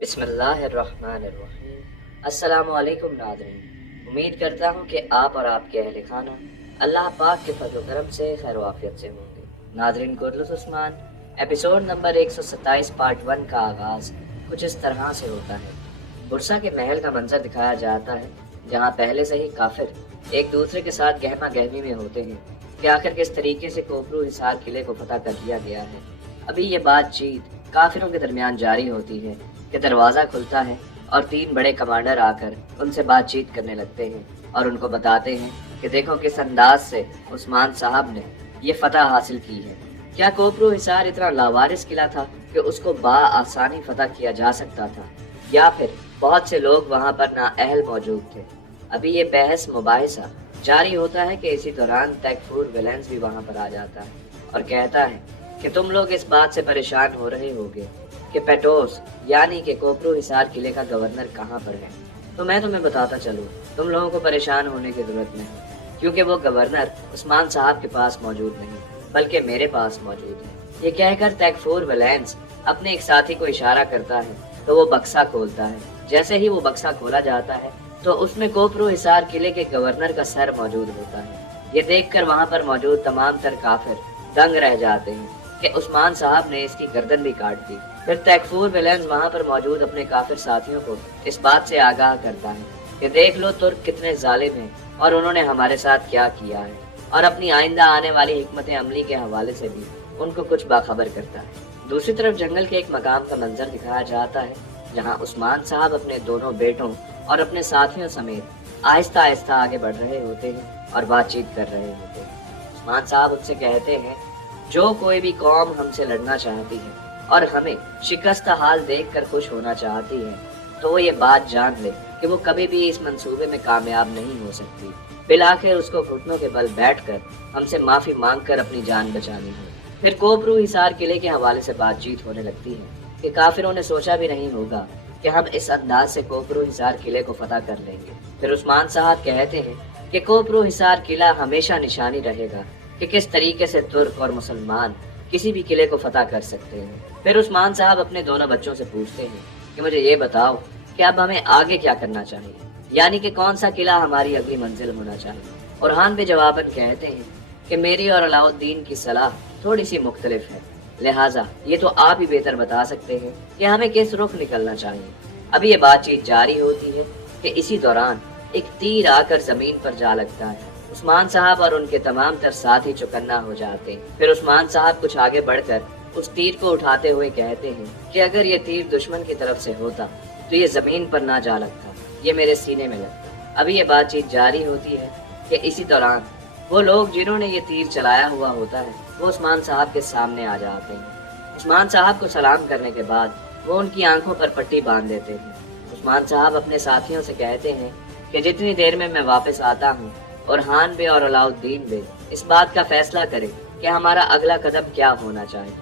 बिस्मिल्लाहिर्रहमानिर्रहीम। अस्सलामु अलैकुम नाज़रीन, उम्मीद करता हूँ कि आप और आपके अहल खाना अल्लाह पाक के फजल करम से खैर वाफियत से होंगे। नाज़रीन, कुर्लुस उस्मान एपिसोड नंबर 127 पार्ट 1 का आगाज़ कुछ इस तरह से होता है। बुरसा के महल का मंजर दिखाया जाता है, जहाँ पहले से ही काफिर एक दूसरे के साथ गहमा गहमी में होते हैं कि आखिर किस तरीके से कोपरू हिसार किले को फतह कर लिया गया है। अभी ये बातचीत काफिरों के दरमियान जारी होती है कि दरवाज़ा खुलता है और 3 बड़े कमांडर आकर उनसे बातचीत करने लगते हैं और उनको बताते हैं कि देखो किस अंदाज से उस्मान साहब ने ये फतह हासिल की है। क्या कोपरू हिसार इतना लावारिस किला था कि उसको आसानी फतह किया जा सकता था, या फिर बहुत से लोग वहाँ पर नाअहल मौजूद थे। अभी ये बहस मुबाहिसा जारी होता है कि इसी दौरान तैकफूर विलेंस भी वहाँ पर आ जाता है और कहता है कि तुम लोग इस बात से परेशान हो रहे होगे कि पेटोस यानी कि कोपरू हिसार किले का गवर्नर कहाँ पर है। तो मैं तुम्हें बताता चलूँ, तुम लोगों को परेशान होने की जरूरत नहीं, क्योंकि वो गवर्नर उस्मान साहब के पास मौजूद नहीं बल्कि मेरे पास मौजूद है। ये कहकर तैकफूर विलेंस अपने एक साथी को इशारा करता है तो वो बक्सा खोलता है। जैसे ही वो बक्सा खोला जाता है तो उसमें कोपरू हिसार किले के गवर्नर का सर मौजूद होता है। ये देखकर वहाँ पर मौजूद तमाम तर काफिर दंग रह जाते हैं कि उस्मान साहब ने इसकी गर्दन भी काट दी। फिर तैकफूर विलेंस वहाँ पर मौजूद अपने काफिर साथियों को इस बात से आगाह करता है कि देख लो तुर्क कितने जालिम हैं और उन्होंने हमारे साथ क्या किया है, और अपनी आइंदा आने वाली हिकमत अमली के हवाले से भी उनको कुछ बाखबर करता है। दूसरी तरफ जंगल के एक मकाम का मंजर दिखाया जाता है, जहाँ उस्मान साहब अपने दोनों बेटों और अपने साथियों समेत आहिस्ता आहिस्ता आगे बढ़ रहे होते हैं और बातचीत कर रहे होते हैं। उस्मान साहब उनसे कहते हैं, जो कोई भी कौम हमसे लड़ना चाहती है और हमें शिकस्त हाल देखकर खुश होना चाहती है, तो वो ये बात जान ले कि वो कभी भी इस मंसूबे में कामयाब नहीं हो सकती। बिलाखिर उसको घुटनों के बल बैठकर हमसे माफी मांगकर अपनी जान बचानी है। फिर कोपरू हिसार किले के हवाले से बातचीत होने लगती है कि काफिरों ने सोचा भी नहीं होगा कि हम इस अंदाज से कोपरू हिसार किले को फतह कर लेंगे। फिर उस्मान साहब कहते हैं कि कोपरू हिसार किला हमेशा निशानी रहेगा कि किस तरीके से तुर्क और मुसलमान किसी भी किले को फतह कर सकते हैं। फिर उस्मान साहब अपने दोनों बच्चों से पूछते हैं कि मुझे ये बताओ कि अब हमें आगे क्या करना चाहिए, यानी कि कौन सा किला हमारी अगली मंजिल होना चाहिए। बुरहान भी जवाबन कहते हैं कि मेरी और अलाउद्दीन की सलाह थोड़ी सी मुख्तलिफ है, लिहाजा ये तो आप ही बेहतर बता सकते हैं कि हमें किस रुख निकलना चाहिए। अभी ये बातचीत जारी होती है कि इसी दौरान एक तीर आकर जमीन पर जा लगता है। उस्मान साहब और उनके तमाम तर साथी चौकन्ना हो जाते हैं। फिर उस्मान साहब कुछ आगे बढ़कर उस तीर को उठाते हुए कहते हैं कि अगर ये तीर दुश्मन की तरफ से होता तो ये जमीन पर ना जा लगता, ये मेरे सीने में लगता। अभी ये बातचीत जारी होती है कि इसी दौरान वो लोग जिन्होंने ये तीर चलाया हुआ होता है वो उस्मान साहब के सामने आ जाते हैं। उस्मान साहब को सलाम करने के बाद वो उनकी आंखों पर पट्टी बांध देते हैं। उस्मान साहब अपने साथियों से कहते हैं कि जितनी देर में मैं वापस आता हूँ और हान बे और अलाउद्दीन बे इस बात का फैसला करें कि हमारा अगला कदम क्या होना चाहिए।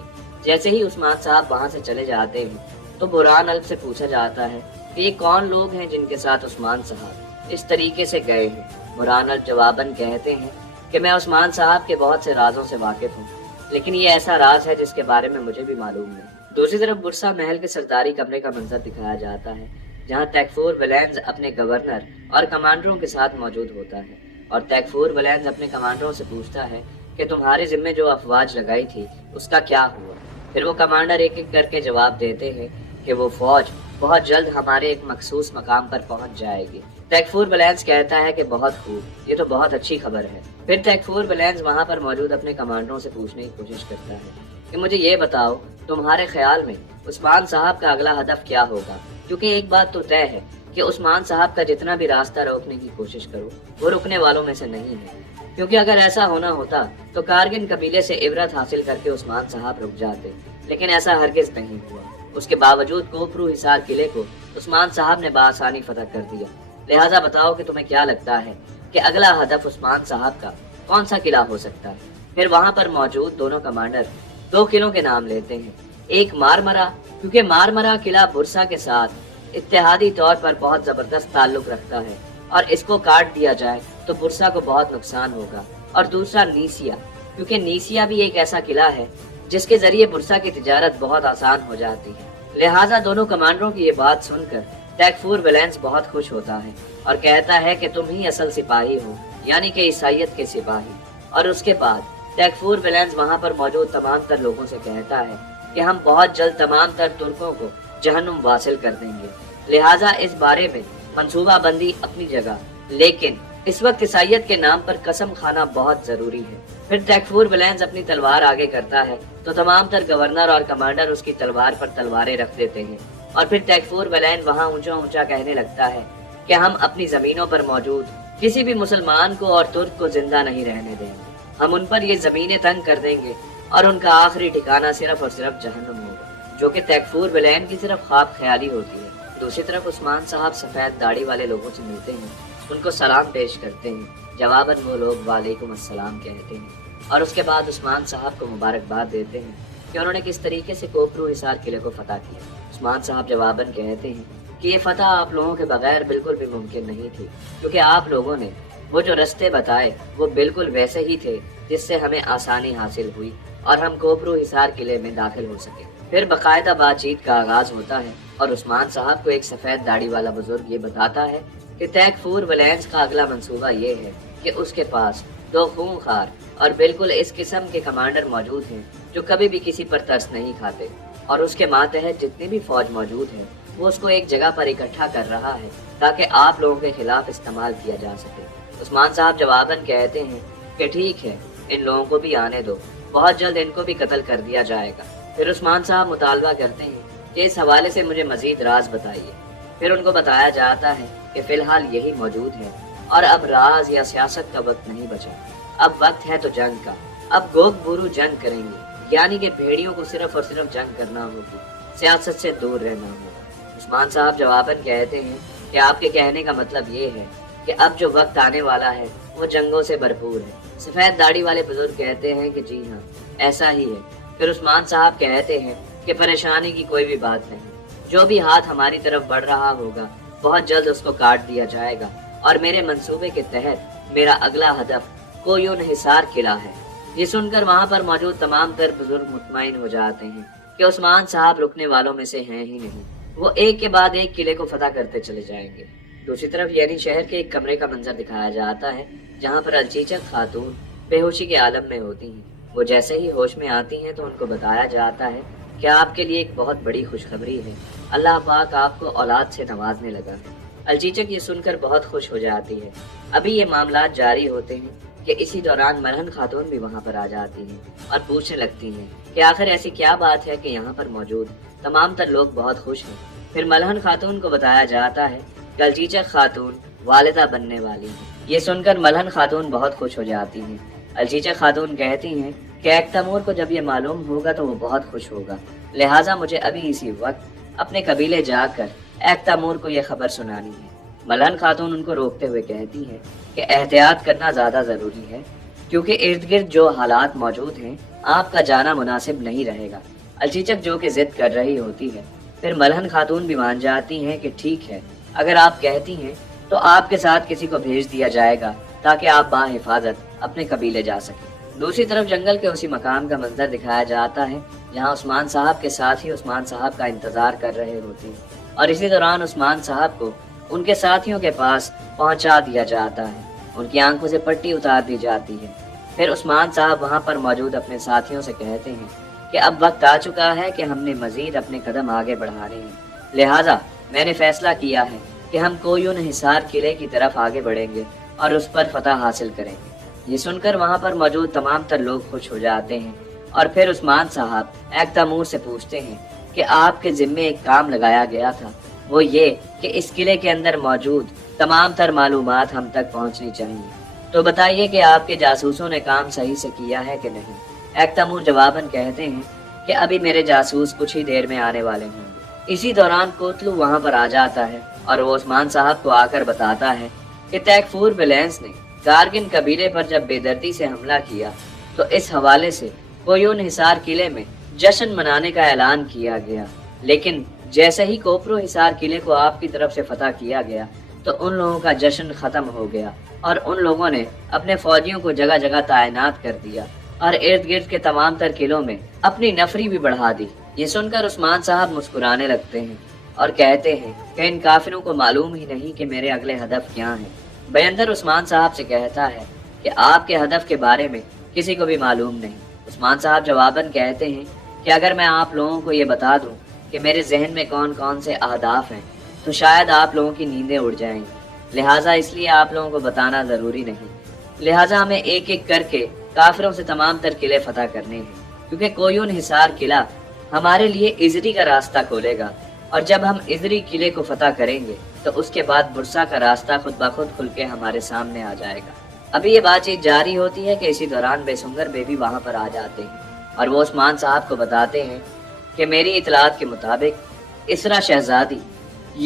जैसे ही उस्मान साहब वहाँ से चले जाते हैं तो बुरहान अल्फ से पूछा जाता है कि ये कौन लोग हैं जिनके साथ उस्मान साहब इस तरीके से गए हैं। बुरहान अल्फ जवाबन कहते हैं कि मैं उस्मान साहब के बहुत से राजों से वाकिफ हूँ, लेकिन ये ऐसा राज है जिसके बारे में मुझे भी मालूम नहीं। दूसरी तरफ बुरसा महल के सरदारी कमरे का मंजर दिखाया जाता है, जहाँ तैकफूर विलेंस अपने गवर्नर और कमांडरों के साथ मौजूद होता है और तैकफूर विलेंस अपने कमांडरों से पूछता है कि तुम्हारे जिम्मे जो अफवाज लगाई थी उसका क्या हुआ। फिर वो कमांडर एक एक करके जवाब देते हैं कि वो फौज बहुत जल्द हमारे एक मखसूस मकाम पर पहुंच जाएगी। तैकफूर विलेंस कहता है कि बहुत खूब, ये तो बहुत अच्छी खबर है। फिर तैकफूर विलेंस वहाँ पर मौजूद अपने कमांडरों से पूछने की कोशिश करता है कि मुझे ये बताओ, तुम्हारे ख्याल में उस्मान साहब का अगला हदफ क्या होगा, क्योंकि एक बात तो तय है कि उस्मान साहब का जितना भी रास्ता रोकने की कोशिश करो वो रुकने वालों में से नहीं है, क्योंकि अगर ऐसा होना होता तो कारगिल कबीले से इबरत हासिल करके उस्मान साहब रुक जाते, लेकिन ऐसा हरगिज नहीं हुआ। उसके बावजूद कोपरू हिसार किले को उस्मान साहब ने बासानी फतह कर दिया। लिहाजा बताओ कि तुम्हें क्या लगता है कि अगला हदफ उस्मान साहब का कौन सा किला हो सकता है। फिर वहाँ पर मौजूद दोनों कमांडर 2 किलों के नाम लेते हैं। एक मारमरा, क्योंकि मारमरा किला बुरसा के साथ इत्तेहादी तौर पर बहुत जबरदस्त ताल्लुक रखता है और इसको काट दिया जाए तो बुरसा को बहुत नुकसान होगा। और दूसरा नीसिया, क्योंकि नीसिया भी एक ऐसा किला है जिसके जरिए बुरसा की तिजारत बहुत आसान हो जाती है। लिहाजा दोनों कमांडरों की ये बात सुनकर तैकफूर वैलेंस बहुत खुश होता है और कहता है कि तुम ही असल सिपाही हो, यानी कि ईसाइयत के सिपाही। और उसके बाद तैकफूर वैलेंस वहाँ पर मौजूद तमाम तर लोगों से कहता है कि हम बहुत जल्द तमाम तर तुर्कों को जहन्नुम वासिल कर देंगे। लिहाजा इस बारे में मंसूबा बंदी अपनी जगह, लेकिन इस वक्त ईसाइयत के नाम पर कसम खाना बहुत जरूरी है। फिर तैकफूर वैलेंस अपनी तलवार आगे करता है तो तमाम तर गवर्नर और कमांडर उसकी तलवार पर तलवारें रख देते हैं। और फिर तैकफूर वैलेंस वहाँ ऊंचा ऊंचा कहने लगता है कि हम अपनी जमीनों पर मौजूद किसी भी मुसलमान को और तुर्क को जिंदा नहीं रहने देंगे। हम उन पर ये जमीनें तंग कर देंगे और उनका आखिरी ठिकाना सिर्फ और सिर्फ जहन्नुम होगा, जो कि तैकफूर वैलेंस की सिर्फ ख्वाब ख्याली होती है। दूसरी तरफ उस्मान साहब सफेद दाढ़ी वाले लोगों से मिलते हैं, उनको सलाम पेश करते हैं। जवाबन वो लोग वालेकुम अस्सलाम कहते हैं और उसके बाद उस्मान साहब को मुबारकबाद देते हैं कि उन्होंने किस तरीके से कोपरू हिसार किले को फतह किया। उस्मान साहब जवाबन कहते हैं कि ये फतह आप लोगों के बगैर बिल्कुल भी मुमकिन नहीं थी, क्योंकि आप लोगों ने वो जो रास्ते बताए वो बिल्कुल वैसे ही थे जिससे हमें आसानी हासिल हुई और हम कोपरू हिसार किले में दाखिल हो सके। फिर बाकायदा बातचीत का आगाज होता है और उस्मान साहब को एक सफेद दाढ़ी वाला बुजुर्ग ये बताता है कि तैकफूर वैलेंस का अगला मंसूबा ये है कि उसके पास दो खूंखार और बिल्कुल इस किस्म के कमांडर मौजूद हैं जो कभी भी किसी पर तरस नहीं खाते, और उसके मातहत जितनी भी फौज मौजूद है वो उसको एक जगह पर इकट्ठा कर रहा है ताकि आप लोगों के खिलाफ इस्तेमाल किया जा सके। उस्मान साहब जवाबन कहते हैं कि ठीक है, इन लोगों को भी आने दो, बहुत जल्द इनको भी कत्ल कर दिया जाएगा। फिर उस्मान साहब मुतालबा करते हैं कि इस हवाले से मुझे मजीद राज बताइए। फिर उनको बताया जाता है कि फिलहाल यही मौजूद है और अब राज या सियासत का वक्त नहीं बचा, अब वक्त है तो जंग का। अब गोग बुरू जंग करेंगे, यानी कि भेड़ियों को सिर्फ और सिर्फ जंग करना होगी, सियासत से दूर रहना होगा। उस्मान साहब जवाबन कहते हैं कि आपके कहने का मतलब ये है कि अब जो वक्त आने वाला है वो जंगों से भरपूर है। सफेद दाढ़ी वाले बुजुर्ग कहते हैं कि जी हाँ, ऐसा ही है। फिर उस्मान साहब कहते हैं कि परेशानी की कोई भी बात नहीं, जो भी हाथ हमारी तरफ बढ़ रहा होगा बहुत जल्द उसको काट दिया जाएगा और मेरे मंसूबे के तहत मेरा अगला हदफ कोयून हिसार किला है। ये सुनकर वहाँ पर मौजूद तमाम तर बुजुर्ग मुतमईन हो जाते हैं कि उस्मान साहब रुकने वालों में से हैं ही नहीं, वो एक के बाद एक किले को फतह करते चले जाएंगे। दूसरी तरफ यानी शहर के एक कमरे का मंजर दिखाया जाता है जहाँ पर अलचीचक खातून बेहोशी के आलम में होती हैं। वो जैसे ही होश में आती हैं तो उनको बताया जाता है कि आपके लिए एक बहुत बड़ी खुशखबरी है, अल्लाह पाक आपको औलाद से नवाजने लगा है। अलचीचक ये सुनकर बहुत खुश हो जाती है। अभी ये मामलात जारी होते हैं कि इसी दौरान मरहन खातून भी वहाँ पर आ जाती हैं और पूछने लगती हैं कि आखिर ऐसी क्या बात है कि यहाँ पर मौजूद तमाम तर लोग बहुत खुश हैं। फिर मलहन खातून को बताया जाता है कि अलचीचक खातून वालिदा बनने वाली है। ये सुनकर मलहन खातून बहुत खुश हो जाती हैं। अलचीचक खातून कहती हैं कि एक तैमूर को जब ये मालूम होगा तो वो बहुत खुश होगा, लिहाजा मुझे अभी इसी वक्त अपने कबीले जाकर एक तैमूर को ये खबर सुनानी है। मलहन खातून उनको रोकते हुए कहती है कि एहतियात करना ज्यादा जरूरी है, क्योंकि इर्द गिर्द जो हालात मौजूद हैं आपका जाना मुनासिब नहीं रहेगा। अलचीचक जो कि जिद कर रही होती है, फिर मलहन खातून भी मान जाती हैं कि ठीक है, अगर आप कहती हैं तो आपके साथ किसी को भेज दिया जाएगा ताकि आप बाहिफाजत अपने कबीले जा सकें। दूसरी तरफ जंगल के उसी मकाम का मंजर दिखाया जाता है जहाँ उस्मान साहब के साथ ही उस्मान साहब का इंतजार कर रहे होते हैं और इसी दौरान उस्मान साहब को उनके साथियों के पास पहुंचा दिया जाता है। उनकी आंखों से पट्टी उतार दी जाती है। फिर उस्मान साहब वहां पर मौजूद अपने साथियों से कहते हैं कि अब वक्त आ चुका है कि हमने मजीद अपने कदम आगे बढ़ाने हैं, लिहाजा मैंने फैसला किया है कि हम कोयून हिसार किले की तरफ आगे बढ़ेंगे और उस पर फतह हासिल करेंगे। ये सुनकर वहाँ पर मौजूद तमाम तर लोग खुश हो जाते हैं और फिर उस्मान साहब एक तैमूर से पूछते हैं कि आपके जिम्मे एक काम लगाया गया था, वो ये कि इस किले के अंदर मौजूद तमाम तर मालूमात हम तक पहुँचनी चाहिए, तो बताइए कि आपके जासूसों ने काम सही से किया है कि नहीं। एक तैमूर जवाबन कहते हैं कि अभी मेरे जासूस कुछ ही देर में आने वाले होंगे। इसी दौरान कोतलू वहाँ पर आ जाता है और वो उस्मान साहब को आकर बताता है कि तैकफूर वैलेंस ने कारगिन कबीले पर जब बेदर्दी से हमला किया तो इस हवाले से कोयून हिसार किले में जश्न मनाने का ऐलान किया गया, लेकिन जैसे ही कोपरो हिसार किले को आपकी तरफ से फतह किया गया तो उन लोगों का जश्न खत्म हो गया और उन लोगों ने अपने फौजियों को जगह जगह तैनात कर दिया और इर्द गिर्द के तमाम तर किलों में अपनी नफरी भी बढ़ा दी। یہ سن کر عثمان صاحب مسکرانے لگتے ہیں اور کہتے ہیں کہ ان کافروں کو معلوم ہی نہیں کہ میرے اگلے ہدف کیا ہیں۔ بیندر عثمان صاحب سے کہتا ہے کہ آپ کے ہدف کے بارے میں کسی کو بھی معلوم نہیں۔ عثمان صاحب جواباً کہتے ہیں کہ اگر میں آپ لوگوں کو یہ بتا دوں کہ میرے ذہن میں کون کون سے اہداف ہیں تو شاید آپ لوگوں کی نیندیں اڑ جائیں گی، لہٰذا اس لیے آپ لوگوں کو بتانا ضروری نہیں۔ لہٰذا ہمیں ایک ایک کر کے کافروں سے تمام تر قلعے فتح کرنے ہیں، کیونکہ کوئی انحصار قلعہ ہمارے لیے ازری کا راستہ کھولے گا، اور جب ہم ازری قلعے کو فتح کریں گے تو اس کے بعد برسا کا راستہ خود بخود کھل کے ہمارے سامنے آ جائے گا۔ ابھی یہ بات چیت جاری ہوتی ہے کہ اسی دوران بے سنگر بے بھی وہاں پر آ جاتے ہیں اور وہ عثمان صاحب کو بتاتے ہیں کہ میری اطلاعات کے مطابق اسرا شہزادی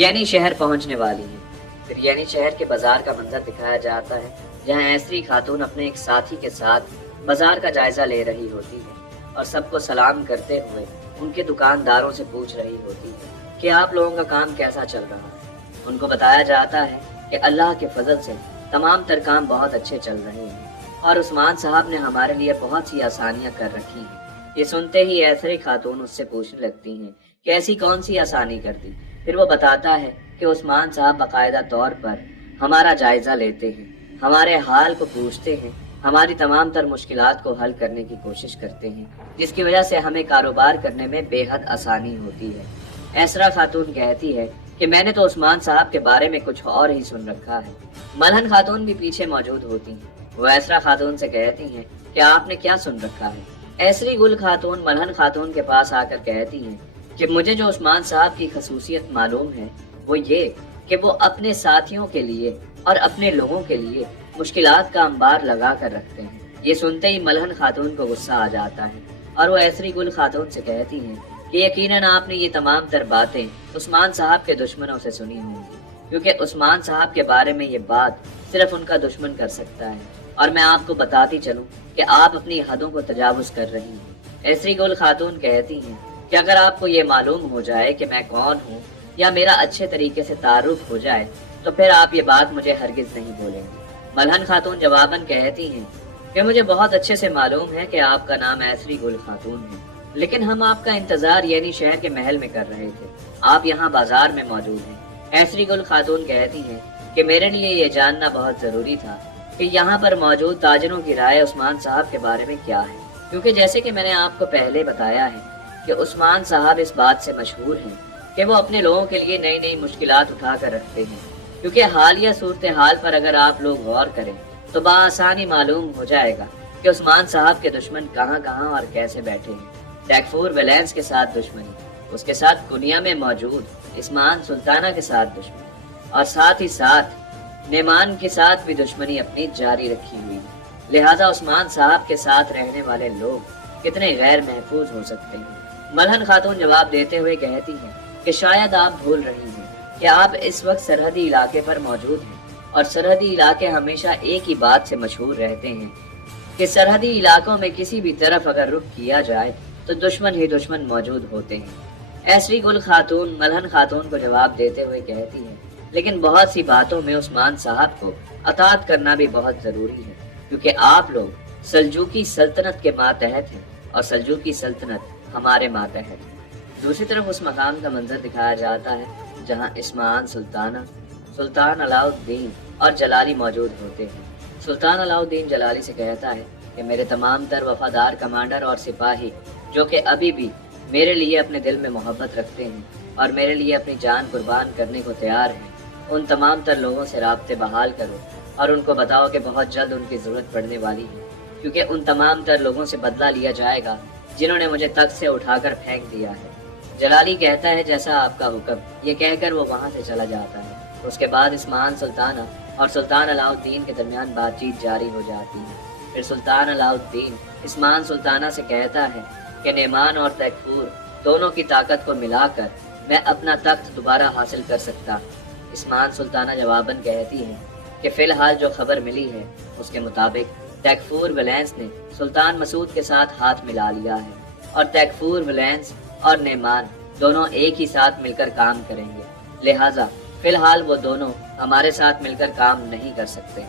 یعنی شہر پہنچنے والی ہے۔ پھر یعنی شہر کے بازار کا منظر دکھایا جاتا ہے جہاں ایسری خاتون اپنے ایک ساتھی کے ساتھ بازار کا جائزہ لے رہی ہوتی ہے اور سب کو سلام کرتے ہوئے ان کے دکانداروں سے پوچھ رہی ہوتی ہے کہ آپ لوگوں کا کام کیسا چل رہا ہے۔ ان کو بتایا جاتا ہے کہ اللہ کے فضل سے تمام تر کام بہت اچھے چل رہے ہیں اور عثمان صاحب نے ہمارے لیے بہت سی آسانیاں کر رکھی ہیں۔ یہ سنتے ہی ایسری خاتون اس سے پوچھنے لگتی ہیں کہ ایسی کون سی آسانی کر دی۔ پھر وہ بتاتا ہے کہ عثمان صاحب باقاعدہ طور پر ہمارا جائزہ لیتے ہیں، ہمارے حال کو پوچھتے ہیں، ہماری تمام تر مشکلات کو حل کرنے کی کوشش کرتے ہیں، جس کی وجہ سے ہمیں کاروبار کرنے میں بے حد آسانی ہوتی ہے۔ ایسرا خاتون کہتی ہے کہ میں نے تو عثمان صاحب کے بارے میں کچھ اور ہی سن رکھا ہے۔ ملہن خاتون بھی پیچھے موجود ہوتی ہیں۔ وہ ایسرا خاتون سے کہتی ہیں کہ آپ نے کیا سن رکھا ہے؟ ایسری گل خاتون ملہن خاتون کے پاس آ کر کہتی ہیں کہ مجھے جو عثمان صاحب کی خصوصیت معلوم ہے وہ یہ کہ وہ اپنے ساتھیوں کے لیے اور اپنے لوگوں کے لیے مشکلات کا انبار لگا کر رکھتے ہیں۔ یہ سنتے ہی ملہن خاتون کو غصہ آ جاتا ہے اور وہ ایسری گل خاتون سے کہتی ہیں کہ یقیناً آپ نے یہ تمام تر باتیں عثمان صاحب کے دشمنوں سے سنی ہوں گی، کیونکہ عثمان صاحب کے بارے میں یہ بات صرف ان کا دشمن کر سکتا ہے، اور میں آپ کو بتاتی چلوں کہ آپ اپنی حدوں کو تجاوز کر رہی ہیں۔ ایسری گل خاتون کہتی ہیں کہ اگر آپ کو یہ معلوم ہو جائے کہ میں کون ہوں یا میرا اچھے طریقے سے تعارف ہو جائے تو پھر آپ یہ بات مجھے ہرگز نہیں بولیں گے۔ ملہن خاتون جواباً کہتی ہیں کہ مجھے بہت اچھے سے معلوم ہے کہ آپ کا نام ایسری گل خاتون ہے، لیکن ہم آپ کا انتظار یعنی شہر کے محل میں کر رہے تھے، آپ یہاں بازار میں موجود ہیں۔ ایسری گل خاتون کہتی ہیں کہ میرے لیے یہ جاننا بہت ضروری تھا کہ یہاں پر موجود تاجروں کی رائے عثمان صاحب کے بارے میں کیا ہے، کیونکہ جیسے کہ میں نے آپ کو پہلے بتایا ہے کہ عثمان صاحب اس بات سے مشہور ہیں کہ وہ اپنے لوگوں کے لیے نئی نئی مشکلات اٹھا کر رکھتے ہیں، کیونکہ حالیہ صورتحال پر اگر آپ لوگ غور کریں تو بآسانی معلوم ہو جائے گا کہ عثمان صاحب کے دشمن کہاں کہاں اور کیسے بیٹھے ہیں۔ ٹیکفور ویلینس کے ساتھ دشمنی، اس کے ساتھ کنیا میں موجود عثمان سلطانہ کے ساتھ دشمنی، اور ساتھ ہی ساتھ نیمان کے ساتھ بھی دشمنی اپنی جاری رکھی ہوئی ہے۔ لہٰذا عثمان صاحب کے ساتھ رہنے والے لوگ کتنے غیر محفوظ ہو سکتے ہیں۔ ملہن خاتون جواب دیتے ہوئے کہتی ہیں کہ شاید آپ بھول رہی ہیں کہ آپ اس وقت سرحدی علاقے پر موجود ہیں، اور سرحدی علاقے ہمیشہ ایک ہی بات سے مشہور رہتے ہیں کہ سرحدی علاقوں میں کسی بھی طرف اگر رخ کیا جائے تو دشمن ہی دشمن موجود ہوتے ہیں۔ ایسری گل خاتون ملہن خاتون کو جواب دیتے ہوئے کہتی ہے لیکن بہت سی باتوں میں عثمان صاحب کو اطاعت کرنا بھی بہت ضروری ہے، کیونکہ آپ لوگ سلجوقی سلطنت کے ماتحت ہیں اور سلجوقی سلطنت ہمارے ماتحت ہے۔ دوسری طرف اس مقام کا منظر دکھایا جاتا ہے جہاں عثمان سلطانہ، سلطان علاء الدین اور جلالی موجود ہوتے ہیں۔ سلطان علاء الدین جلالی سے کہتا ہے کہ میرے تمام تر وفادار کمانڈر اور سپاہی جو کہ ابھی بھی میرے لیے اپنے دل میں محبت رکھتے ہیں اور میرے لیے اپنی جان قربان کرنے کو تیار ہیں، ان تمام تر لوگوں سے رابطے بحال کرو اور ان کو بتاؤ کہ بہت جلد ان کی ضرورت پڑنے والی ہے، کیونکہ ان تمام تر لوگوں سے بدلہ لیا جائے گا جنہوں نے مجھے تخت سے اٹھا کر پھینک دیا ہے۔ جلالی کہتا ہے جیسا آپ کا حکم، یہ کہہ کر وہ وہاں سے چلا جاتا ہے۔ اس کے بعد عثمان سلطانہ اور سلطان علاء الدین کے درمیان بات چیت جاری ہو جاتی ہے۔ پھر سلطان علاء الدین عثمان سلطانہ سے کہتا ہے کہ نیمان اور تیکفور دونوں کی طاقت کو ملا کر میں اپنا تخت دوبارہ حاصل کر سکتا۔ عثمان سلطانہ جواباً کہتی ہیں کہ فی الحال جو خبر ملی ہے اس کے مطابق تیکفور ویلینس نے سلطان مسعود کے ساتھ ہاتھ ملا لیا ہے، اور تیکفور ویلینس اور نیمان دونوں ایک ہی ساتھ مل کر کام کریں گے، لہٰذا فی الحال وہ دونوں ہمارے ساتھ مل کر کام نہیں کر سکتے،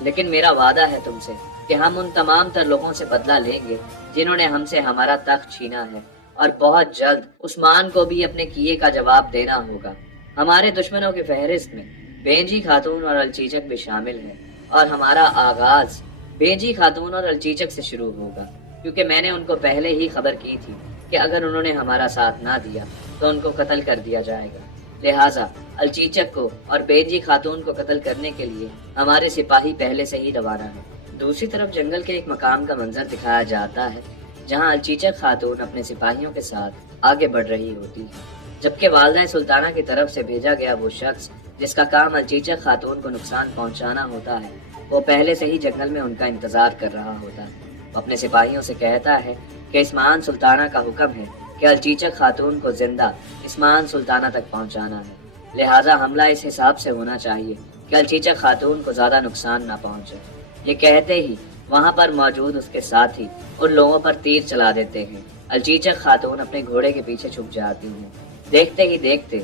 لیکن میرا وعدہ ہے تم سے کہ ہم ان تمام تر لوگوں سے بدلہ لیں گے جنہوں نے ہم سے ہمارا تخت چھینا ہے، اور بہت جلد عثمان کو بھی اپنے کیے کا جواب دینا ہوگا۔ ہمارے دشمنوں کی فہرست میں بینجی خاتون اور الچیچک بھی شامل ہے، اور ہمارا آغاز بینجی خاتون اور الچیچک سے شروع ہوگا، کیونکہ میں نے ان کو پہلے ہی خبر کی تھی کہ اگر انہوں نے ہمارا ساتھ نہ دیا تو ان کو قتل کر دیا جائے گا۔ لہٰذا الچیچک کو اور بینجی خاتون کو قتل کرنے کے لیے ہمارے سپاہی پہلے سے ہی روانہ ہیں۔ دوسری طرف جنگل کے ایک مقام کا منظر دکھایا جاتا ہے جہاں الچیچک خاتون اپنے سپاہیوں کے ساتھ آگے بڑھ رہی ہوتی ہے، جبکہ والدہ سلطانہ کی طرف سے بھیجا گیا وہ شخص جس کا کام الچیچک خاتون کو نقصان پہنچانا ہوتا ہے، وہ پہلے سے ہی جنگل میں ان کا انتظار کر رہا ہوتا ہے۔ وہ اپنے سپاہیوں سے کہتا ہے کہ اسمان سلطانہ کا حکم ہے کہ الچیچک خاتون کو زندہ اسمان سلطانہ تک پہنچانا ہے، لہٰذا حملہ اس حساب سے ہونا چاہیے کہ الچیچک خاتون کو زیادہ نقصان نہ پہنچے۔ یہ کہتے ہی وہاں پر موجود اس کے ساتھی ان لوگوں پر تیر چلا دیتے ہیں۔ الچیچک خاتون اپنے گھوڑے کے پیچھے چھپ جاتی ہیں۔ دیکھتے ہی دیکھتے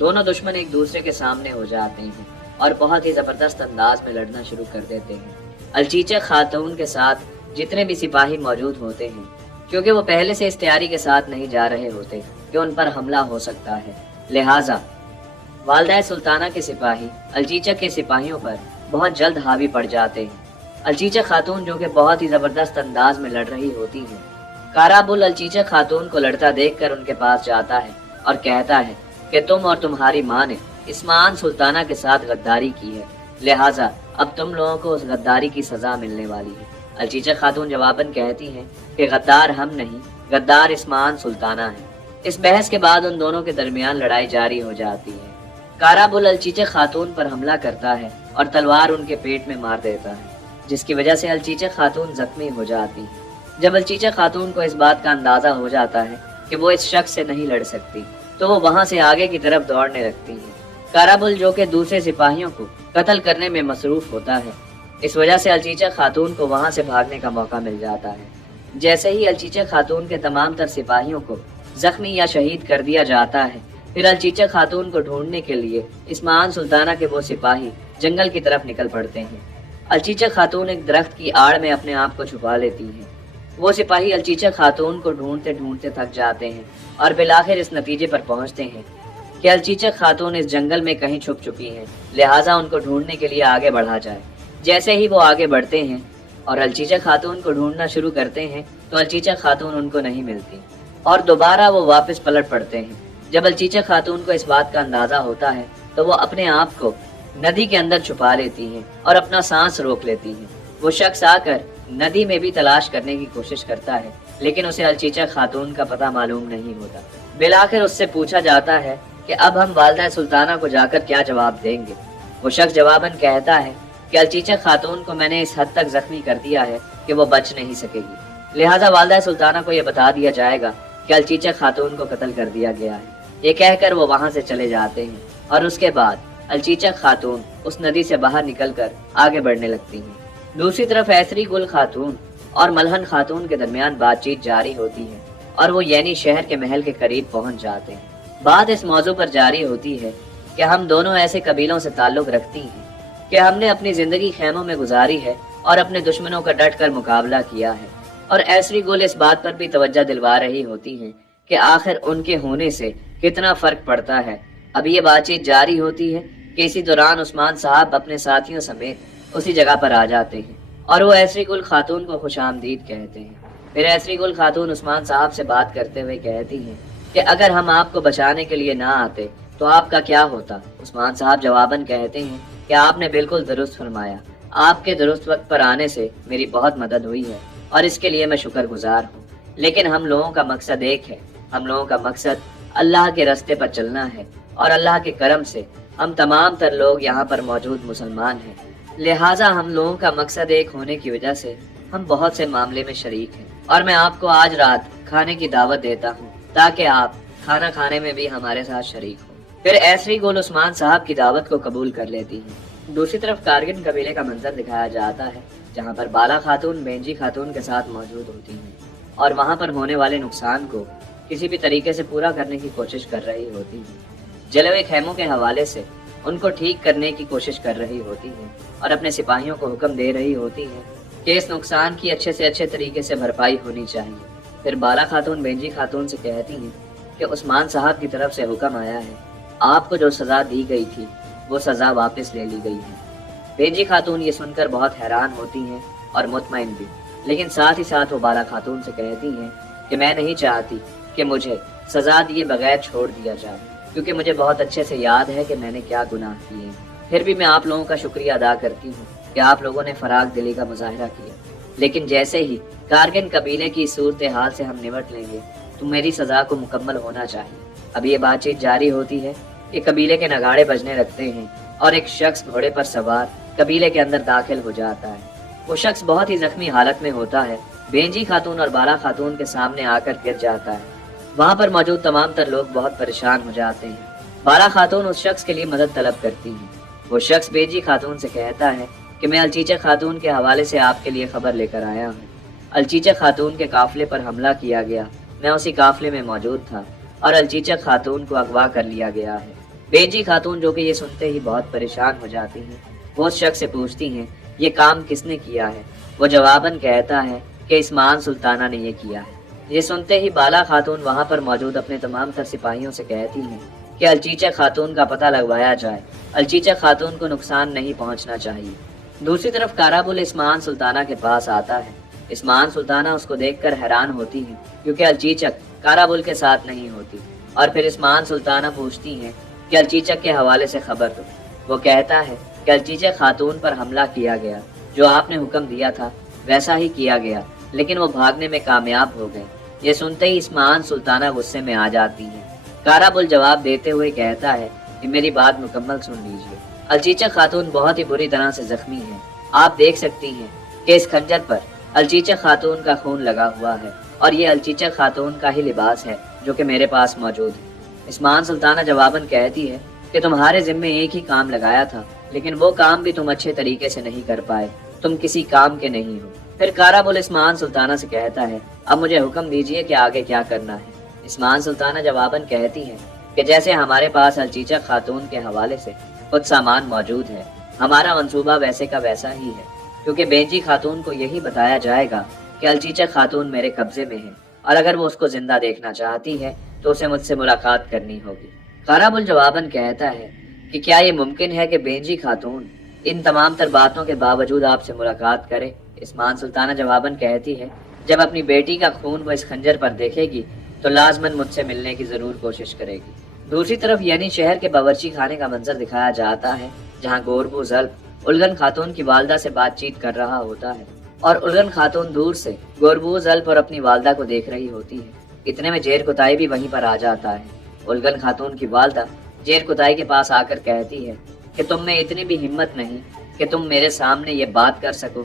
دونوں دشمن ایک دوسرے کے سامنے ہو جاتے ہیں اور بہت ہی زبردست انداز میں لڑنا شروع کر دیتے ہیں۔ الچیچک خاتون کے ساتھ جتنے بھی سپاہی موجود ہوتے ہیں، کیونکہ وہ پہلے سے اس تیاری کے ساتھ نہیں جا رہے ہوتے کہ ان پر حملہ ہو سکتا ہے، لہٰذا والدہ سلطانہ کے سپاہی الچیچک کے سپاہیوں پر بہت جلد حاوی پڑ جاتے ہیں۔ الچیچک خاتون جو کہ بہت ہی زبردست انداز میں لڑ رہی ہوتی ہے، کارابل الچیچک خاتون کو لڑتا دیکھ کر ان کے پاس جاتا ہے اور کہتا ہے کہ تم اور تمہاری ماں نے اسمان سلطانہ کے ساتھ غداری کی ہے، لہٰذا اب تم لوگوں کو اس غداری کی سزا ملنے والی ہے۔ الچیچک خاتون جواباً کہتی ہیں کہ غدار ہم نہیں، غدار اسمان سلطانہ ہے۔ اس بحث کے بعد ان دونوں کے درمیان لڑائی جاری ہو جاتی ہے۔ کارابل الچیچک خاتون پر حملہ کرتا ہے اور تلوار ان کے پیٹ میں مار دیتا ہے، جس کی وجہ سے الچیچک خاتون زخمی ہو جاتی ہے۔ جب الچیچک خاتون کو اس بات کا اندازہ ہو جاتا ہے کہ وہ اس شخص سے نہیں لڑ سکتی تو وہ وہاں سے آگے کی طرف دوڑنے لگتی ہے۔ کارابل جو کہ دوسرے سپاہیوں کو قتل کرنے میں مصروف ہوتا ہے، اس وجہ سے الچیچک خاتون کو وہاں سے بھاگنے کا موقع مل جاتا ہے۔ جیسے ہی الچیچک خاتون کے تمام تر سپاہیوں کو زخمی یا شہید کر دیا جاتا ہے، پھر الچیچک خاتون کو ڈھونڈنے کے لیے اسمان سلطانہ کے وہ سپاہی جنگل کی طرف نکل پڑتے ہیں۔ الچیچک خاتون ایک درخت کی آڑ میں اپنے آپ کو چھپا لیتی ہے۔ وہ سپاہی الچیچک خاتون کو ڈھونڈتے ڈھونڈتے تھک جاتے ہیں اور بالآخر اس نتیجے پر پہنچتے ہیں کہ الچیچک خاتون اس جنگل میں کہیں چھپ چکی ہیں، لہٰذا ان کو ڈھونڈنے کے لیے آگے بڑھا جائے۔ جیسے ہی وہ آگے بڑھتے ہیں اور الچیچک خاتون کو ڈھونڈنا شروع کرتے ہیں تو الچیچک خاتون ان کو نہیں ملتی اور دوبارہ وہ واپس پلٹ پڑتے ہیں۔ جب الچیچک خاتون کو اس بات کا اندازہ ہوتا ہے تو وہ اپنے آپ کو ندی کے اندر چھپا لیتی ہیں اور اپنا سانس روک لیتی ہیں۔ وہ شخص آ کر ندی میں بھی تلاش کرنے کی کوشش کرتا ہے، لیکن اسے الچیچک خاتون کا پتہ معلوم نہیں ہوتا۔ بالآخر اس سے پوچھا جاتا ہے کہ اب ہم والدہ سلطانہ کو جا کر کیا جواب دیں گے؟ وہ شخص جواباً کہتا ہے کہ الچیچک خاتون کو میں نے اس حد تک زخمی کر دیا ہے کہ وہ بچ نہیں سکے گی، لہٰذا والدہ سلطانہ کو یہ بتا دیا جائے گا کہ الچیچک خاتون کو قتل کر دیا گیا ہے۔ یہ کہہ کر وہ وہاں سے چلے جاتے ہیں اور اس کے بعد الچیچک خاتون اس ندی سے باہر نکل کر آگے بڑھنے لگتی ہیں۔ دوسری طرف ایسری گل خاتون اور ملہن خاتون کے درمیان بات چیت جاری ہوتی ہے اور وہ یعنی شہر کے محل کے قریب پہنچ جاتے ہیں۔ بات اس موضوع پر جاری ہوتی ہے کہ ہم دونوں ایسے قبیلوں سے تعلق رکھتی ہیں کہ ہم نے اپنی زندگی خیموں میں گزاری ہے اور اپنے دشمنوں کا ڈٹ کر مقابلہ کیا ہے، اور ایسری گل اس بات پر بھی توجہ دلوا رہی ہوتی ہیں کہ آخر ان کے ہونے سے کتنا فرق پڑتا ہے۔ اب یہ بات چیت جاری ہوتی ہے کہ اسی دوران عثمان صاحب اپنے ساتھیوں سمیت اسی جگہ پر آ جاتے ہیں اور وہ ایسری گل خاتون کو خوش آمدید کہتے ہیں۔ پھر ایسری گل خاتون عثمان صاحب سے بات کرتے ہوئے کہتی ہیں کہ اگر ہم آپ کو بچانے کے لیے نہ آتے تو آپ کا کیا ہوتا؟ عثمان صاحب جواباً کہتے ہیں کہ آپ نے بالکل درست فرمایا، آپ کے درست وقت پر آنے سے میری بہت مدد ہوئی ہے اور اس کے لیے میں شکر گزار ہوں، لیکن ہم لوگوں کا مقصد ایک ہے، ہم لوگوں کا مقصد اللہ کے راستے پر چلنا ہے، اور اللہ کے کرم سے ہم تمام تر لوگ یہاں پر موجود مسلمان ہیں، لہٰذا ہم لوگوں کا مقصد ایک ہونے کی وجہ سے ہم بہت سے معاملے میں شریک ہیں، اور میں آپ کو آج رات کھانے کی دعوت دیتا ہوں تاکہ آپ کھانا کھانے میں بھی ہمارے ساتھ شریک ہوں۔ پھر ایسری گل عثمان صاحب کی دعوت کو قبول کر لیتی ہیں۔ دوسری طرف کارگن قبیلے کا منظر دکھایا جاتا ہے جہاں پر بالا خاتون بینجی خاتون کے ساتھ موجود ہوتی ہیں اور وہاں پر ہونے والے نقصان کو کسی بھی طریقے سے پورا کرنے کی کوشش کر رہی ہوتی ہیں۔ جلے ہوئے خیموں کے حوالے سے ان کو ٹھیک کرنے کی کوشش کر رہی ہوتی ہیں اور اپنے سپاہیوں کو حکم دے رہی ہوتی ہیں کہ اس نقصان کی اچھے سے اچھے طریقے سے بھرپائی ہونی چاہیے۔ پھر بالا خاتون بینجی خاتون سے کہتی ہیں کہ عثمان صاحب کی طرف سے حکم آیا ہے، آپ کو جو سزا دی گئی تھی وہ سزا واپس لے لی گئی ہے۔ بینجی خاتون یہ سن کر بہت حیران ہوتی ہیں اور مطمئن بھی، لیکن ساتھ ہی ساتھ وہ بالا خاتون سے کہتی ہیں کہ میں نہیں چاہتی کہ مجھے سزا دیے بغیر چھوڑ دیا جائے، کیونکہ مجھے بہت اچھے سے یاد ہے کہ میں نے کیا گناہ کیے ہیں۔ پھر بھی میں آپ لوگوں کا شکریہ ادا کرتی ہوں کہ آپ لوگوں نے فراغ دلی کا مظاہرہ کیا، لیکن جیسے ہی کارگن قبیلے کی صورتحال سے ہم نمٹ لیں گے تو میری سزا کو مکمل ہونا چاہیے۔ اب یہ بات چیت جاری ہوتی ہے کہ قبیلے کے نگاڑے بجنے لگتے ہیں اور ایک شخص گھوڑے پر سوار قبیلے کے اندر داخل ہو جاتا ہے۔ وہ شخص بہت ہی زخمی حالت میں ہوتا ہے، بینجی خاتون اور بالا خاتون کے سامنے آ کر گر جاتا ہے۔ وہاں پر موجود تمام تر لوگ بہت پریشان ہو جاتے ہیں۔ بالا خاتون اس شخص کے لیے مدد طلب کرتی ہیں۔ وہ شخص بینجی خاتون سے کہتا ہے کہ میں الچیچہ خاتون کے حوالے سے آپ کے لیے خبر لے کر آیا ہوں۔ الچیچہ خاتون کے قافلے پر حملہ کیا گیا، میں اسی قافلے میں موجود تھا اور الچیچہ خاتون کو اغوا کر لیا گیا ہے۔ بینجی خاتون جو کہ یہ سنتے ہی بہت پریشان ہو جاتی ہیں، وہ اس شخص سے پوچھتی ہیں یہ کام کس نے کیا ہے؟ وہ جواباً کہتا ہے کہ عثمان سلطانہ نے یہ کیا ہے۔ یہ سنتے ہی بالا خاتون وہاں پر موجود اپنے تمام تر سپاہیوں سے کہتی ہیں کہ الچیچہ خاتون کا پتہ لگوایا جائے، الچیچہ خاتون کو نقصان نہیں پہنچنا چاہیے۔ دوسری طرف کارابل عثمان سلطانہ کے پاس آتا ہے۔ عثمان سلطانہ اس کو دیکھ کر حیران ہوتی ہیں کیونکہ الچیچک کارابل کے ساتھ نہیں ہوتی، اور پھر عثمان سلطانہ پوچھتی ہیں کہ الچیچک کے حوالے سے خبر دو۔ وہ کہتا ہے کہ الچیچک خاتون پر حملہ کیا گیا، جو آپ نے حکم دیا تھا ویسا ہی کیا گیا، لیکن وہ بھاگنے میں کامیاب ہو گئے۔ یہ سنتے ہی عثمان سلطانہ غصے میں آ جاتی ہیں۔ کارابل جواب دیتے ہوئے کہتا ہے کہ میری بات مکمل سن لیجیے۔ الچیچک خاتون بہت ہی بری طرح سے زخمی ہے، آپ دیکھ سکتی ہیں کہ اس خنجر پر الچیچک خاتون کا خون لگا ہوا ہے، اور یہ الچیچک خاتون کا ہی لباس ہے جو کہ میرے پاس موجود ہے۔ عثمان سلطانہ جواباً کہتی ہے کہ تمہارے ذمے ایک ہی کام لگایا تھا، لیکن وہ کام بھی تم اچھے طریقے سے نہیں کر پائے، تم کسی کام کے نہیں ہو۔ پھر کارابل عثمان سلطانہ سے کہتا ہے اب مجھے حکم دیجیے کہ آگے کیا کرنا ہے۔ عثمان سلطانہ جواباً کہتی ہے کہ جیسے ہمارے پاس الچیچک خاتون کے حوالے سے کچھ سامان موجود ہے، ہمارا منصوبہ ویسے کا ویسا ہی ہے، کیونکہ بینجی خاتون کو یہی بتایا جائے گا کہ الچیچک خاتون میرے قبضے میں ہے، اور اگر وہ اس کو زندہ دیکھنا چاہتی ہے تو اسے مجھ سے ملاقات کرنی ہوگی۔ کارابل جواباً کہتا ہے کہ کیا یہ ممکن ہے کہ بینجی خاتون ان تمام تر باتوں کے باوجود آپ سے ملاقات کرے؟ عثمان سلطانہ جواباً کہتی ہے جب اپنی بیٹی کا خون وہ اس خنجر پر دیکھے گی تو لازماً مجھ سے ملنے کی ضرور کوشش کرے گی۔ دوسری طرف یعنی شہر کے باورچی خانے کا منظر دکھایا جاتا ہے، جہاں گوربو زلف الگن خاتون کی والدہ سے بات چیت کر رہا ہوتا ہے، اور الگن خاتون دور سے گوربو زلف اور اپنی والدہ کو دیکھ رہی ہوتی ہے۔ اتنے میں جیر کتائی بھی وہیں پر آ جاتا ہے۔ الگن خاتون کی والدہ جیر کتائی کے پاس آ کر کہتی ہے کہ تم میں اتنی بھی ہمت نہیں کہ تم میرے سامنے یہ بات کر سکو۔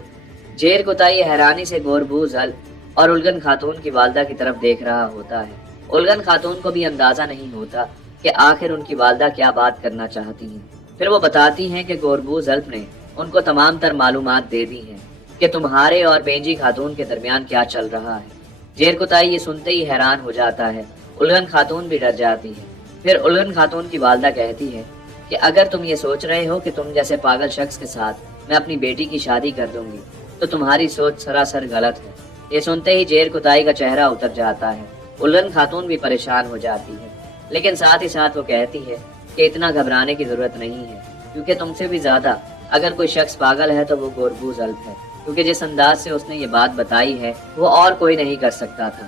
جیر کتائی حیرانی سے گوربو زلف اور الگن خاتون کی والدہ کی طرف دیکھ رہا ہوتا ہے۔ الگن خاتون کو بھی اندازہ نہیں ہوتا کہ آخر ان کی والدہ کیا بات کرنا چاہتی ہیں۔ پھر وہ بتاتی ہیں کہ گوربو زلف نے ان کو تمام تر معلومات دے دی ہیں کہ تمہارے اور بینجی خاتون کے درمیان کیا چل رہا ہے۔ جیر کتائی یہ سنتے ہی حیران ہو جاتا ہے، الگن خاتون بھی ڈر جاتی ہے۔ پھر الگن خاتون کی والدہ کہتی ہے کہ اگر تم یہ سوچ رہے ہو کہ تم جیسے پاگل شخص کے ساتھ میں اپنی بیٹی کی شادی کر دوں گی تو تمہاری سوچ سراسر غلط ہے۔ یہ سنتے ہی جیر کتائی کا چہرہ اتر جاتا ہے۔ الگن خاتون بھی پریشان ہو جاتی ہے، لیکن ساتھ ہی ساتھ وہ کہتی ہے کہ اتنا گھبرانے کی ضرورت نہیں ہے، کیونکہ تم سے بھی زیادہ اگر کوئی شخص پاگل ہے تو وہ گوربو زلف ہے، کیونکہ جس انداز سے اس نے یہ بات بتائی ہے وہ اور کوئی نہیں کر سکتا تھا۔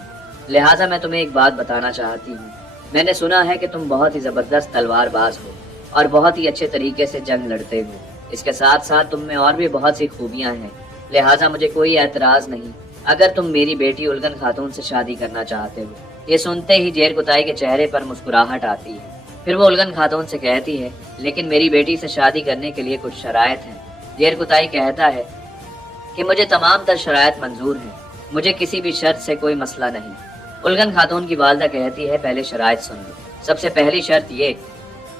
لہٰذا میں تمہیں ایک بات بتانا چاہتی ہوں، میں نے سنا ہے کہ تم بہت ہی زبردست تلوار باز ہو اور بہت ہی اچھے طریقے سے جنگ لڑتے ہو۔ اس کے ساتھ ساتھ تم میں اور بھی بہت سی خوبیاں ہیں، لہٰذا مجھے کوئی اعتراض نہیں اگر تم میری بیٹی الگن خاتون سے شادی کرنا چاہتے ہو۔ یہ سنتے ہی جیر کتائی کے چہرے پر مسکراہٹ آتی ہے۔ پھر وہ الگن خاتون سے کہتی ہے لیکن میری بیٹی سے شادی کرنے کے لیے کچھ شرائط ہیں۔ جیر کتائی کہتا ہے کہ مجھے تمام تر شرائط منظور ہیں، مجھے کسی بھی شرط سے کوئی مسئلہ نہیں۔ الگن خاتون کی والدہ کہتی ہے پہلے شرائط سن لو۔ سب سے پہلی شرط یہ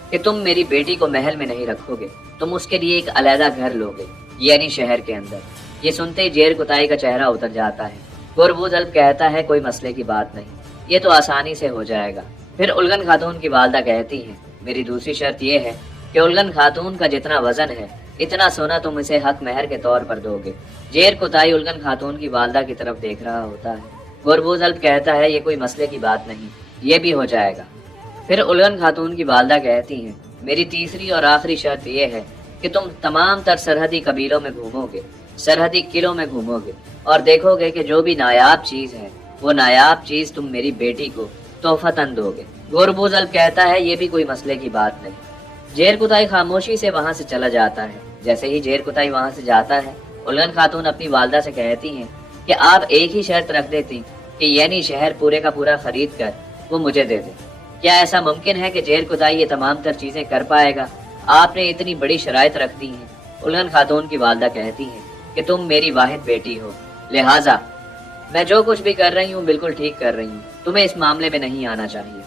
کہ تم میری بیٹی کو محل میں نہیں رکھو گے، تم اس کے لیے ایک علیحدہ گھر لو گے، یعنی شہر کے اندر۔ یہ سنتے ہی جیر کتائی کا چہرہ اتر جاتا ہے۔ گوربو زلف کہتا ہے کوئی مسئلے کی بات نہیں، یہ تو آسانی سے ہو جائے گا۔ پھر الگن خاتون کی والدہ کہتی ہے میری دوسری شرط یہ ہے کہ الگن خاتون کا جتنا وزن ہے اتنا سونا تم اسے حق مہر کے طور پر دو گے۔ جیر کتائی الگن خاتون کی والدہ کی طرف دیکھ رہا ہوتا ہے۔ गुरबूज अल्प कहता है, ये कोई मसले की बात नहीं, ये भी हो जाएगा। फिर उलगन खातून की वालदा कहती हैं, मेरी तीसरी और आखिरी शर्त ये है कि तुम तमाम तर सरहदी कबीलों में घूमोगे, सरहदी किलों में घूमोगे और देखोगे कि जो भी नायाब चीज है वो नायाब चीज तुम मेरी बेटी को तोहफतन दोगे। गुरबूज अल्प कहता है, ये भी कोई मसले की बात नहीं। जेर कुताई खामोशी से वहां से चला जाता है। जैसे ही जेर कुताई वहां से जाता है, उलगन खातून अपनी वालदा से कहती हैं कि आप एक ही शर्त रख देती कि यानी शहर पूरे का पूरा खरीद कर वो मुझे दे दे। क्या ऐसा मुमकिन है कि जेर कुताई ये तमाम तर चीजें कर पाएगा? आपने इतनी बड़ी शराइत रख दी हैं। उलगन खातून की वालदा कहती हैं कि तुम मेरी वाहिद बेटी हो, लिहाजा मैं जो कुछ भी कर रही हूँ बिल्कुल ठीक कर रही हूँ, तुम्हें इस मामले में नहीं आना चाहिए।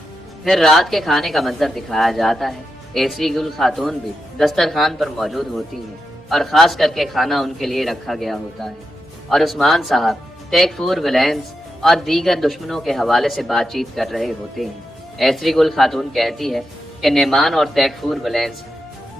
फिर रात के खाने का मंजर दिखाया जाता है। एसरी गुल खातून भी दस्तरखान पर मौजूद होती हैं और खास करके खाना उनके लिए रखा गया होता है और उस्मान साहब तैकफूर विलेंस और दीगर दुश्मनों के हवाले से बातचीत कर रहे होते हैं। एसरी गुल खातून कहती है कि नेमान और तैकफूर विलेंस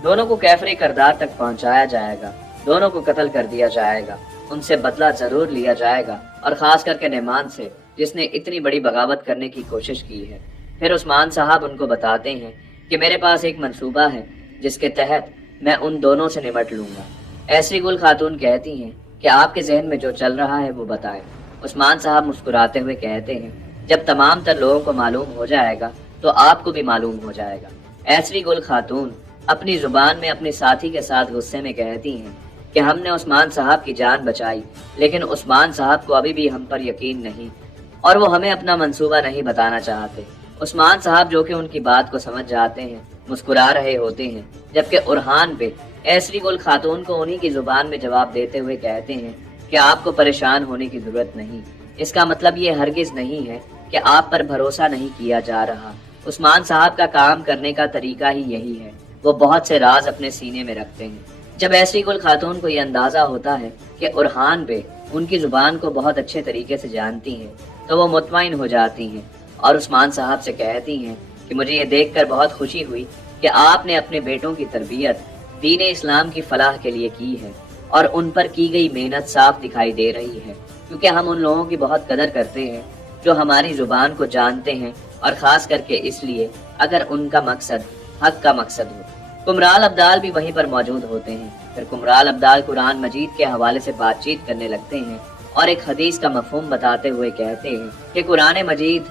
दोनों को कैफरे करदार तक पहुंचाया जाएगा, दोनों को कत्ल कर दिया जाएगा, उनसे बदला जरूर लिया जाएगा और खास करके नेमान से जिसने इतनी बड़ी बगावत करने की कोशिश की है। फिर उस्मान साहब उनको बताते हैं कि मेरे पास एक मंसूबा है जिसके तहत मैं उन दोनों से निमट लूंगा। ऐसी गुल खातून कहती हैं कि आपके जहन में जो चल रहा है वो बताएं। उस्मान साहब मुस्कुराते हुए कहते हैं, जब तमाम तर लोगों को मालूम हो जाएगा तो आपको भी मालूम हो जाएगा। ऐसी गुल खातून अपनी जुबान में अपने साथी के साथ गुस्से में कहती हैं कि हमने उस्मान साहब की जान बचाई, लेकिन उस्मान साहब को अभी भी हम पर यकीन नहीं और वो हमें अपना मंसूबा नहीं बताना चाहते। उस्मान साहब जो कि उनकी बात को समझ जाते हैं मुस्कुरा रहे होते हैं, जबकि उरहान पे ऐसरी गुल खातून को उन्हीं की जुबान में जवाब देते हुए कहते हैं कि आपको परेशान होने की जरूरत नहीं, इसका मतलब ये हरगिज नहीं है कि आप पर भरोसा नहीं किया जा रहा। उस्मान साहब का काम करने का तरीका ही यही है, वो बहुत से राज अपने सीने में रखते हैं। जब ऐसरी गुल खातून को ये अंदाजा होता है कि उरहान पे उनकी जुबान को बहुत अच्छे तरीके से जानती हैं, तो वो मुतमईन हो जाती हैं और उस्मान साहब से कहती हैं कि मुझे ये देखकर बहुत खुशी हुई कि आपने अपने बेटों की तरबियत दीन इस्लाम की फलाह के लिए की है और उन पर की गई मेहनत साफ दिखाई दे रही है, क्योंकि हम उन लोगों की बहुत कदर करते हैं जो हमारी जुबान को जानते हैं और खास करके इसलिए अगर उनका मकसद हक का मकसद हो। कुमराल अब्दाल भी वहीं पर मौजूद होते हैं। फिर कुमराल अब्दाल कुरान मजीद के हवाले से बातचीत करने लगते हैं और एक हदीस का मफहूम बताते हुए कहते हैं कि कुरान मजीद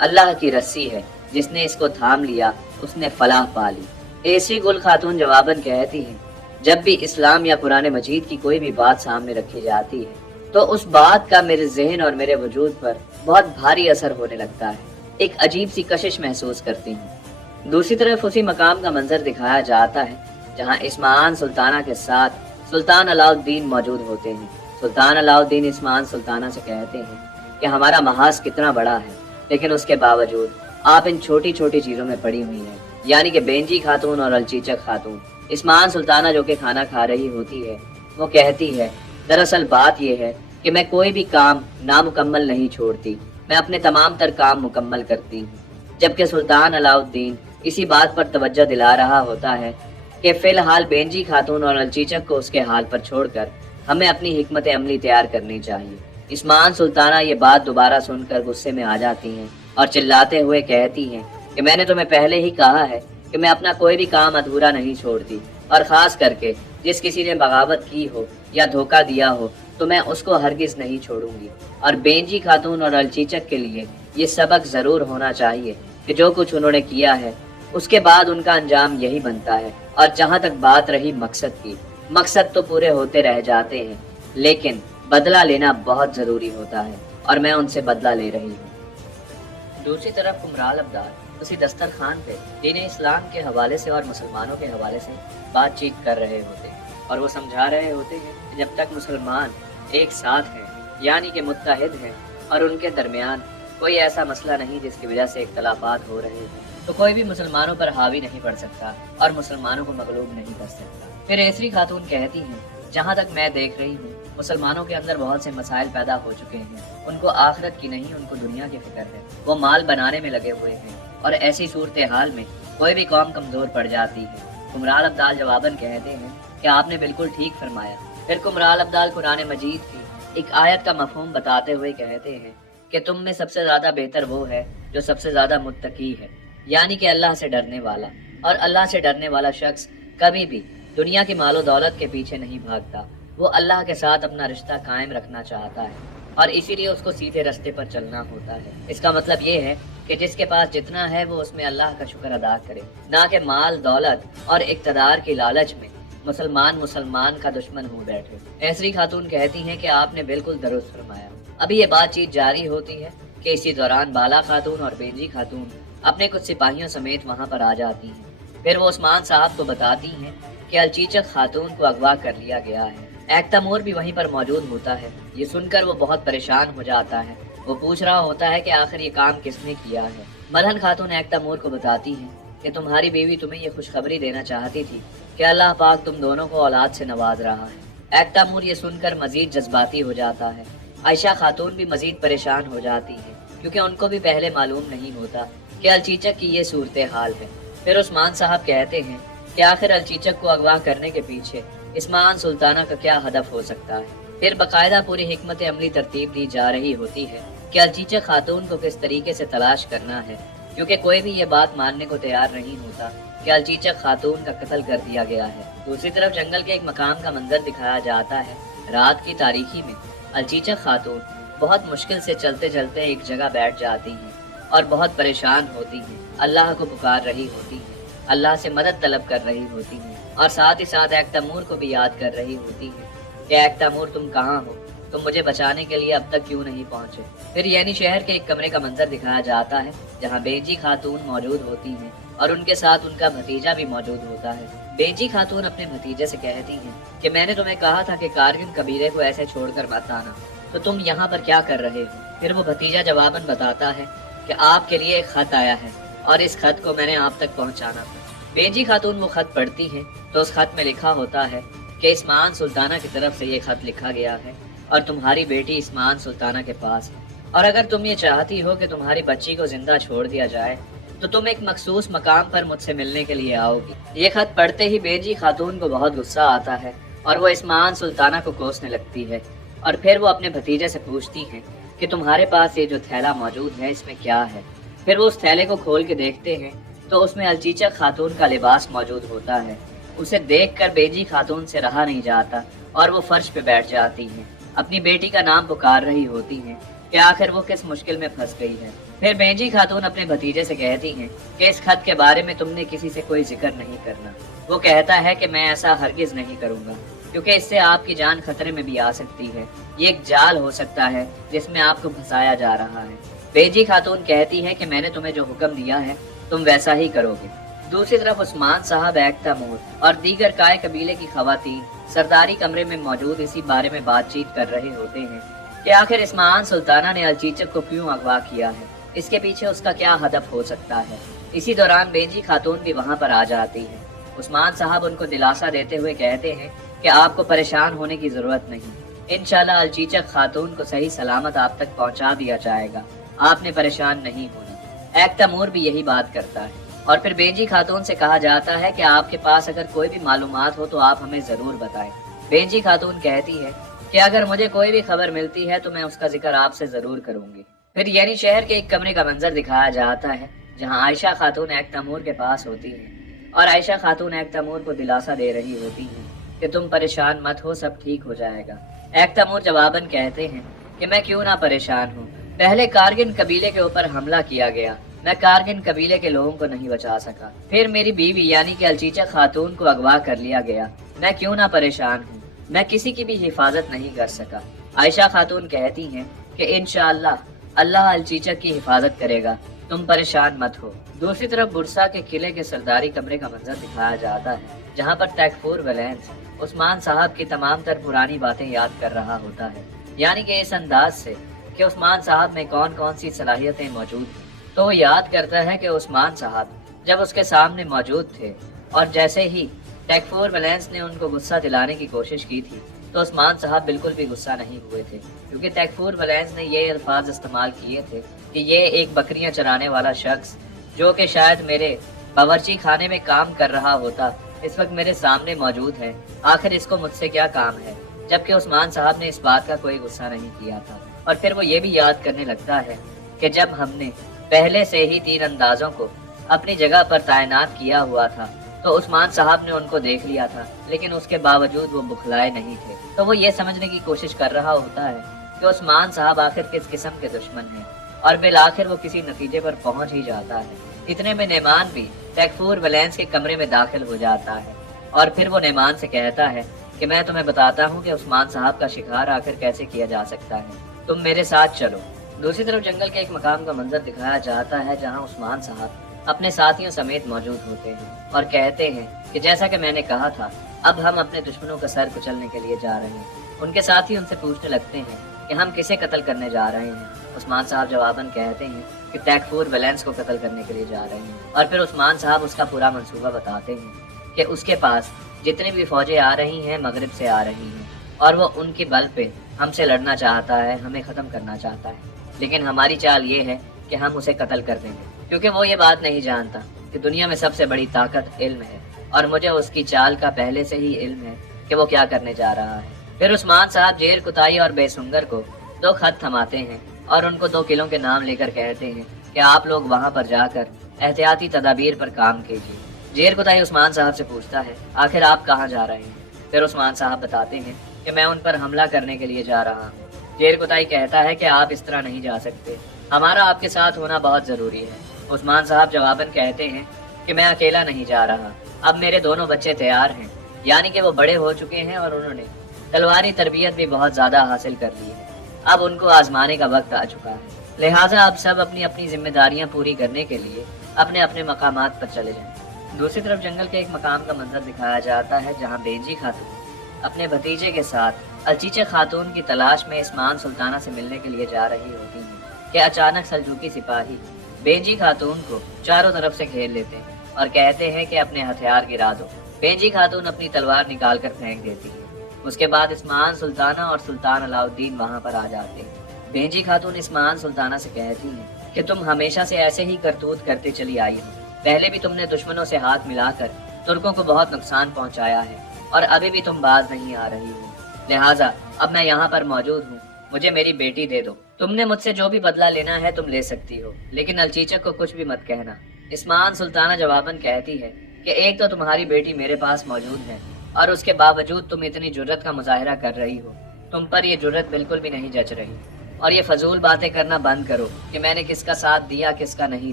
अल्लाह की रस्सी है, जिसने इसको थाम लिया उसने फलाह पा ली। ऐसी गुल खातून जवाबन कहती है, जब भी इस्लाम या कुरान मजीद की कोई भी बात सामने रखी जाती है तो उस बात का मेरे जहन और मेरे वजूद पर बहुत भारी असर होने लगता है, एक अजीब सी कशिश महसूस करती हूँ। दूसरी तरफ उसी मकाम का मंजर दिखाया जाता है जहाँ इस्मान सुल्ताना के साथ सुल्तान अलाउद्दीन मौजूद होते हैं। सुल्तान अलाउद्दीन इस्मान सुल्ताना से कहते हैं कि हमारा महाज कितना बड़ा है, लेकिन उसके बावजूद आप इन छोटी छोटी चीजों में पड़ी हुई हैं, यानी कि बेंजी खातून और अलचीचक खातून। इस्मान सुल्ताना जो कि खाना खा रही होती है वो कहती है, दरअसल बात यह है कि मैं कोई भी काम नामुकम्मल नहीं छोड़ती, मैं अपने तमाम तर काम मुकम्मल करती हूँ। जबकि सुल्तान अलाउद्दीन इसी बात पर तवज्जो दिला रहा होता है कि फिलहाल बेंजी खातून और अलचीचक को उसके हाल पर छोड़कर हमें अपनी हिकमत अमली तैयार करनी चाहिए। इस्मान सुल्ताना ये बात दोबारा सुनकर गुस्से में आ जाती हैं और चिल्लाते हुए कहती हैं कि मैंने तुम्हें पहले ही कहा है कि मैं अपना कोई भी काम अधूरा नहीं छोड़ती, और खास करके जिस किसी ने बगावत की हो या धोखा दिया हो तो मैं उसको हरगिज नहीं छोड़ूंगी। और बेंजी खातून और अलचीचक के लिए ये सबक जरूर होना चाहिए कि जो कुछ उन्होंने किया है उसके बाद उनका अंजाम यही बनता है। और जहाँ तक बात रही मकसद की, मकसद तो पूरे होते रह जाते हैं, लेकिन बदला लेना बहुत जरूरी होता है और मैं उनसे बदला ले रही हूँ। दूसरी तरफ कुमराल अब्दाल उसी दस्तरखान पे दीन इस्लाम के हवाले से और मुसलमानों के हवाले से बातचीत कर रहे होते हैं और वो समझा रहे होते हैं कि जब तक मुसलमान एक साथ हैं, यानी कि मुत्तहिद हैं, और उनके दरमियान कोई ऐसा मसला नहीं जिसकी वजह से इख्तलाफात हो रहे हैं, तो कोई भी मुसलमानों पर हावी नहीं पड़ सकता और मुसलमानों को मगलूब नहीं कर सकता। फिर ऐसरी खातून कहती हैं, जहाँ तक मैं देख रही हूँ मुसलमानों के अंदर बहुत से मसाइल पैदा हो चुके हैं, उनको आखिरत की नहीं उनको दुनिया की फिक्र है, वो माल बनाने में लगे हुए हैं और ऐसी सूरत हाल में कोई भी कौम कमजोर पड़ जाती है। कुमराल अब्दाल जवाबन कहते हैं कि आपने बिल्कुल ठीक फरमाया। फिर कुमराल अब्दाल कुरान मजीद की एक आयत का मफहूम बताते हुए कहते हैं कि तुम में सबसे ज्यादा बेहतर वो है जो सबसे ज्यादा मुत्तकी है, यानी कि अल्लाह से डरने वाला। और अल्लाह से डरने वाला शख्स कभी भी दुनिया की मालो दौलत के पीछे नहीं भागता। वो अल्लाह के साथ अपना रिश्ता कायम रखना चाहता है और इसीलिए उसको सीधे रास्ते पर चलना होता है। इसका मतलब ये है कि जिसके पास जितना है वो उसमें अल्लाह का शुक्र अदा करे, ना कि माल दौलत और इक़्तिदार की लालच में मुसलमान का दुश्मन हो बैठे। ऐसरी खातून कहती हैं कि आपने बिल्कुल दुरुस्त फरमाया। अभी ये बातचीत जारी होती है कि इसी दौरान बाला खातून और बेंजी खातून अपने कुछ सिपाहियों समेत वहाँ पर आ जाती हैं। फिर वो उस्मान साहब को बताती हैं कि अलचीचक खातून को अगवा कर लिया गया है। एक तैमूर भी वहीं पर मौजूद होता है। ये सुनकर वो बहुत परेशान हो जाता है। वो पूछ रहा होता है कि आखिर ये काम किसने किया है। मलहन खातून एक तैमूर को बताती है कि तुम्हारी बीवी तुम्हें ये खुशखबरी देना चाहती थी कि अल्लाह पाक तुम दोनों को औलाद से नवाज रहा है। एक तैमूर ये सुनकर मजीद जज्बाती हो जाता है। आयशा खातून भी मजीद परेशान हो जाती है क्योंकि उनको भी पहले मालूम नहीं होता कि अलचीचक की ये सूरत हाल है। फिर उस्मान साहब कहते हैं कि आखिर अलचीचक को अगवा करने के पीछे इस्मान सुल्ताना का क्या हदफ हो सकता है। फिर बाकायदा पूरी हिकमत अमली तरतीब दी जा रही होती है कि अलचीचक खातून को किस तरीके से तलाश करना है, क्योंकि कोई भी ये बात मानने को तैयार नहीं होता कि अलचीचक खातून का कत्ल कर दिया गया है। दूसरी तरफ जंगल के एक मकाम का मंजर दिखाया जाता है। रात की तारीकी में अलचीचक खातून बहुत मुश्किल से चलते चलते एक जगह बैठ जाती हैं और बहुत परेशान होती हैं। अल्लाह को पुकार रही होती हैं, अल्लाह से मदद तलब कर रही होती हैं और साथ ही साथ एक तैमूर को भी याद कर रही होती हैं कि एक तैमूर तुम कहाँ हो, तुम मुझे बचाने के लिए अब तक क्यों नहीं पहुँचे। फिर यानी शहर के एक कमरे का मंजर दिखाया जाता है जहाँ बेंजी खातून मौजूद होती हैं और उनके साथ उनका भतीजा भी मौजूद होता है। बेंजी खातून अपने भतीजे से कहती हैं कि मैंने तुम्हें कहा था कि कारगिल कबीले को ऐसे छोड़कर मत आना, तो तुम यहाँ पर क्या कर रहे हो। फिर वो भतीजा जवाबन बताता है कि आपके लिए एक खत आया है और इस खत को मैंने आप तक पहुँचाना था। बेंजी खातून वो खत पढ़ती है तो उस खत में लिखा होता है कि इस्मान सुल्ताना की तरफ से ये खत लिखा गया है और तुम्हारी बेटी इस्मान सुल्ताना के पास है, और अगर तुम ये चाहती हो कि तुम्हारी बच्ची को जिंदा छोड़ दिया जाए तो तुम एक मखसूस मकाम पर मुझसे मिलने के लिए आओगी। ये खत पढ़ते ही बेंजी खातून को बहुत गुस्सा आता है और वो इस्मान सुल्ताना को कोसने लगती है और फिर वो अपने भतीजे से पूछती है कि तुम्हारे पास ये जो थैला मौजूद है इसमें क्या है। फिर वो उस थैले को खोल के देखते हैं तो उसमें अलचीचक खातून का लिबास मौजूद होता है। उसे देखकर बेंजी खातून से रहा नहीं जाता और वो फर्श पे बैठ जाती हैं। अपनी बेटी का नाम पुकार रही होती हैं कि आखिर वो किस मुश्किल में फंस गई है। फिर बेंजी खातून अपने भतीजे से कहती हैं कि इस खत के बारे में तुमने किसी से कोई जिक्र नहीं करना। वो कहता है कि मैं ऐसा हरगिज नहीं करूंगा क्योंकि इससे आपकी जान खतरे में भी आ सकती है। ये एक जाल हो सकता है जिसमें आपको फंसाया जा रहा है। बेंजी खातून कहती है कि मैंने तुम्हें जो हुक्म दिया है तुम वैसा ही करोगे। दूसरी तरफ उस्मान साहब, एक तैमूर और दीगर काय कबीले की खवातीन सरदारी कमरे में मौजूद इसी बारे में बातचीत कर रहे होते हैं कि आखिर इस्मान सुल्ताना ने अलचीचक को क्यों अगवा किया है, इसके पीछे उसका क्या हदफ हो सकता है। इसी दौरान बेंजी खातून भी वहाँ पर आ जाती है। उस्मान साहब उनको दिलासा देते हुए कहते हैं कि आपको परेशान होने की जरूरत नहीं, इंशाल्लाह अलचीचक खातून को सही सलामत आप तक पहुँचा दिया जाएगा, आपने परेशान नहीं होना। एक तैमूर भी यही बात करता है और फिर बेंजी खातून से कहा जाता है कि आपके पास अगर कोई भी मालूमात हो तो आप हमें जरूर बताएं। बेंजी खातून कहती है कि अगर मुझे कोई भी खबर मिलती है तो मैं उसका जिक्र आपसे जरूर करूंगी। फिर यानी शहर के एक कमरे का मंजर दिखाया जाता है जहां आयशा खातून एक तैमूर के पास होती है और आयशा खातून एक तैमूर को दिलासा दे रही होती है कि तुम परेशान मत हो, सब ठीक हो जाएगा। एक तैमूर जवाबन कहते हैं कि मैं क्यों ना परेशान हूँ, पहले कारगिल कबीले के ऊपर हमला किया गया, मैं कारगिल कबीले के लोगों को नहीं बचा सका। फिर मेरी बीवी यानी कि अलचीचक खातून को अगवा कर लिया गया, मैं क्यों ना परेशान हूँ, मैं किसी की भी हिफाजत नहीं कर सका। आयशा खातून कहती हैं कि इंशाअल्लाह अल्लाह अलचीचक की हिफाजत करेगा, तुम परेशान मत हो। दूसरी तरफ बुरसा के किले के सरदारी कमरे का मंजर दिखाया जाता है जहाँ पर तैकफूर वैलेंस उस्मान साहब की तमाम तर पुरानी बातें याद कर रहा होता है, यानी कि इस अंदाज से कि उस्मान साहब में कौन कौन सी सलाहियतें मौजूद थी। तो वो याद करता है कि उस्मान साहब जब उसके सामने मौजूद थे और जैसे ही तैकफूर वैलेंस ने उनको गुस्सा दिलाने की कोशिश की थी तो उस्मान साहब बिल्कुल भी गुस्सा नहीं हुए थे, क्योंकि तैकफूर वैलेंस ने ये अल्फाज इस्तेमाल किए थे कि ये एक बकरियां चराने वाला शख्स जो कि शायद मेरे बावर्ची खाने में काम कर रहा होता इस वक्त मेरे सामने मौजूद है, आखिर इसको मुझसे क्या काम है। जबकि उस्मान साहब ने इस बात का कोई गुस्सा नहीं किया था। और फिर वो ये भी याद करने लगता है कि जब हमने पहले से ही तीर अंदाजों को अपनी जगह पर तैनात किया हुआ था तो उस्मान साहब ने उनको देख लिया था, लेकिन उसके बावजूद वो बुखलाए नहीं थे। तो वो ये समझने की कोशिश कर रहा होता है कि उस्मान साहब आखिर किस किस्म के दुश्मन हैं, और बिल आखिर वो किसी नतीजे पर पहुंच ही जाता है। इतने में नेमान भी तैफूर वैलेंस के कमरे में दाखिल हो जाता है और फिर वो नेमान से कहता है कि मैं तुम्हें बताता हूँ कि उस्मान साहब का शिकार आखिर कैसे किया जा सकता है, तुम मेरे साथ चलो। दूसरी तरफ जंगल के एक मकाम का मंजर दिखाया जाता है जहाँ उस्मान साहब अपने साथियों समेत मौजूद होते हैं और कहते हैं कि जैसा कि मैंने कहा था, अब हम अपने दुश्मनों का सर कुचलने के लिए जा रहे हैं। उनके साथी उनसे पूछने लगते हैं कि हम किसे कत्ल करने जा रहे हैं। उस्मान साहब जवाबन कहते हैं कि तैफूर वैलेंस को कत्ल करने के लिए जा रहे हैं, और फिर उस्मान साहब उसका पूरा मंसूबा बताते हैं कि उसके पास जितनी भी फौजें आ रही हैं मगरिब से आ रही हैं, और वो उनकी बल पे हमसे लड़ना चाहता है, हमें ख़त्म करना चाहता है। लेकिन हमारी चाल ये है कि हम उसे कत्ल कर देंगे, क्योंकि वो ये बात नहीं जानता कि दुनिया में सबसे बड़ी ताकत इल्म है, और मुझे उसकी चाल का पहले से ही इल्म है कि वो क्या करने जा रहा है। फिर उस्मान साहब जेर कुताई और बेसुंगर को 2 खत थमाते हैं और उनको 2 किलों के नाम लेकर कहते हैं कि आप लोग वहाँ पर जाकर एहतियाती तदाबीर पर काम कीजिए। जेर कुताई उस्मान साहब से पूछता है, आखिर आप कहाँ जा रहे हैं? फिर उस्मान साहब बताते हैं कि मैं उन पर हमला करने के लिए जा रहा हूँ। जेर कुताई कहता है कि आप इस तरह नहीं जा सकते, हमारा आपके साथ होना बहुत ज़रूरी है। उस्मान साहब जवाबन कहते हैं कि मैं अकेला नहीं जा रहा, अब मेरे दोनों बच्चे तैयार हैं, यानी कि वो बड़े हो चुके हैं और उन्होंने तलवारी तरबियत भी बहुत ज़्यादा हासिल कर ली है। अब उनको आजमाने का वक्त आ चुका है, लिहाजा अब सब अपनी अपनी जिम्मेदारियां पूरी करने के लिए अपने अपने मकामात पर चले जाएं। दूसरी तरफ जंगल के एक मकाम का मंजर दिखाया जाता है जहां बेंजी खातून अपने भतीजे के साथ अलचीचे खातून की तलाश में इस्मान सुल्ताना से मिलने के लिए जा रही होती हैं कि अचानक सल्जूकी सिपाही बेंजी खातून को चारों तरफ से घेर लेते हैं और कहते हैं कि अपने हथियार गिरा दो। बेंजी खातून अपनी तलवार निकाल कर फेंक देती है। उसके बाद इस्मान सुल्ताना और सुल्तान अलाउद्दीन वहां पर आ जाते हैं। बेंजी खातून इस्मान सुल्ताना से कहती हैं कि तुम हमेशा से ऐसे ही करतूत करते चली आई हो, पहले भी तुमने दुश्मनों से हाथ मिलाकर तुर्कों को बहुत नुकसान पहुंचाया है और अभी भी तुम बाज नहीं आ रही हो, लिहाजा अब मैं यहाँ पर मौजूद हूँ, मुझे मेरी बेटी दे दो। तुमने मुझसे जो भी बदला लेना है तुम ले सकती हो, लेकिन अलचीचक को कुछ भी मत कहना। इस्मान सुल्ताना जवाबन कहती है कि एक तो तुम्हारी बेटी मेरे पास मौजूद है और उसके बावजूद तुम इतनी जुर्रत का मुजाहिरा कर रही हो, तुम पर ये जुर्रत बिल्कुल भी नहीं जच रही, और ये फजूल बातें करना बंद करो कि मैंने किसका साथ दिया किसका नहीं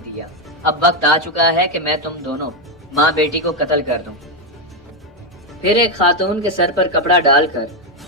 दिया। अब वक्त आ चुका है कि मैं तुम दोनों माँ बेटी को कत्ल कर दूं। फिर एक खातून के सर पर कपड़ा डालकर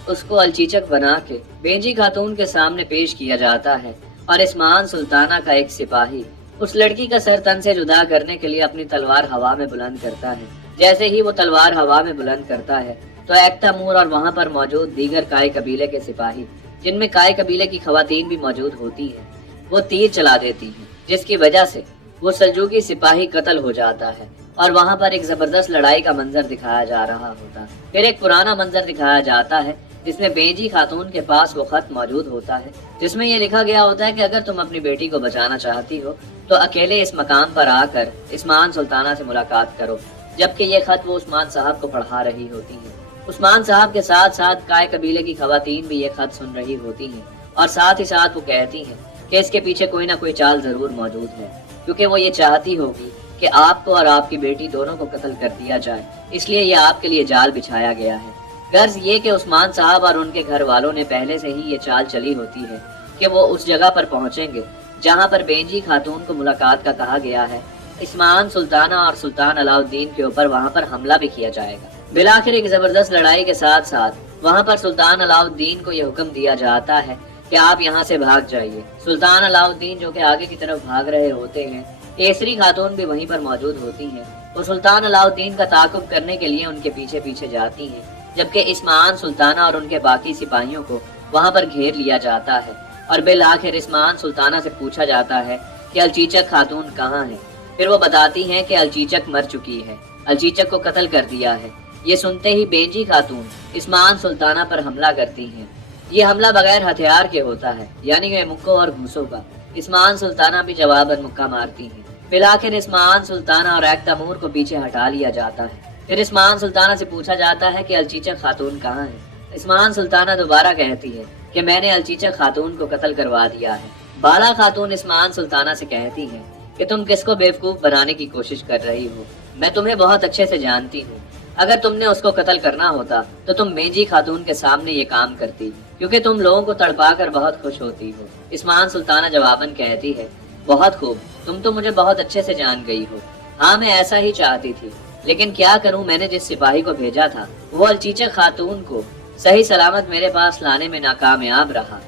उसको अलचीचक बना के बेंजी खातून के सामने पेश किया जाता है और इस्मान सुल्ताना का एक सिपाही उस लड़की का सर तन से जुदा करने के लिए अपनी तलवार हवा में बुलंद करता है। जैसे ही वो तलवार हवा में बुलंद करता है तो एक तैमूर और वहाँ पर मौजूद दीगर काय कबीले के सिपाही, जिनमें काय कबीले की खवातीन भी मौजूद होती हैं, वो तीर चला देती हैं, जिसकी वजह से वो सल्जूकी सिपाही कत्ल हो जाता है और वहाँ पर एक जबरदस्त लड़ाई का मंजर दिखाया जा रहा होता है। फिर एक पुराना मंजर दिखाया जाता है जिसमें बेंजी खातून के पास वो खत मौजूद होता है जिसमें ये लिखा गया होता है कि अगर तुम अपनी बेटी को बचाना चाहती हो तो अकेले इस मकाम पर आकर इस्मान सुल्ताना से मुलाकात करो। जबकि ये खत वो उस्मान साहब को पढ़ा रही होती है। उस्मान साहब के साथ साथ काय कबीले की खवातीन भी ये खत सुन रही होती हैं और साथ ही साथ वो कहती हैं कि इसके पीछे कोई ना कोई चाल जरूर मौजूद है, क्योंकि वो ये चाहती होगी कि आपको और आपकी बेटी दोनों को कत्ल कर दिया जाए, इसलिए ये आपके लिए जाल बिछाया गया है। गर्ज ये कि उस्मान साहब और उनके घर वालों ने पहले से ही ये चाल चली होती है कि वो उस जगह पर पहुंचेंगे जहां पर बेंजी खातून को मुलाकात का कहा गया है। इस्मान सुल्ताना और सुल्तान अलाउद्दीन के ऊपर वहां पर हमला भी किया जाएगा। बिलाखिर एक जबरदस्त लड़ाई के साथ साथ वहां पर सुल्तान अलाउद्दीन को यह हुक्म दिया जाता है कि आप यहाँ से भाग जाइए। सुल्तान अलाउद्दीन जो कि आगे की तरफ भाग रहे होते हैं, केसरी खातून भी वहीं पर मौजूद होती हैं। वो सुल्तान अलाउद्दीन का ताकुब करने के लिए उनके पीछे पीछे जाती हैं, जबकि इस्मान सुल्ताना और उनके बाकी सिपाहियों को वहां पर घेर लिया जाता है और बिलाखिर इस्मान सुल्ताना से पूछा जाता है कि अलचीचक खातून कहाँ है। फिर वो बताती हैं कि अलचीचक मर चुकी है, अलचीचक को कत्ल कर दिया है। ये सुनते ही बेंजी खातून इस्मान सुल्ताना पर हमला करती हैं। ये हमला बगैर हथियार के होता है, यानी कि मुक्कों और घूसों का। इस्मान सुल्ताना भी जवाबन मुक्का मारती हैं। फिलहाल इस्मान सुल्ताना और एक तैमूर को पीछे हटा लिया जाता है। फिर इस्मान सुल्ताना से पूछा जाता है कि अलचीचक खातून कहाँ है। इस्मान सुल्ताना दोबारा कहती है कि मैंने अलचीचा खातून को कत्ल करवा दिया है। बाला खातून इस्मान सुल्ताना से कहती है कि तुम किसको बेवकूफ बनाने की कोशिश कर रही हो, मैं तुम्हें बहुत अच्छे से जानती हूँ। अगर तुमने उसको कत्ल करना होता तो तुम मेजी खातून के सामने ये काम करती, क्योंकि तुम लोगों को तड़पा कर बहुत खुश होती हो। इस्मान सुल्ताना जवाबन कहती है, बहुत खूब, तुम तो मुझे बहुत अच्छे से जान गई हो। हाँ, मैं ऐसा ही चाहती थी, लेकिन क्या करूं, मैंने जिस सिपाही को भेजा था वो अलचीचा खातून को सही सलामत मेरे पास लाने में नाकामयाब रहा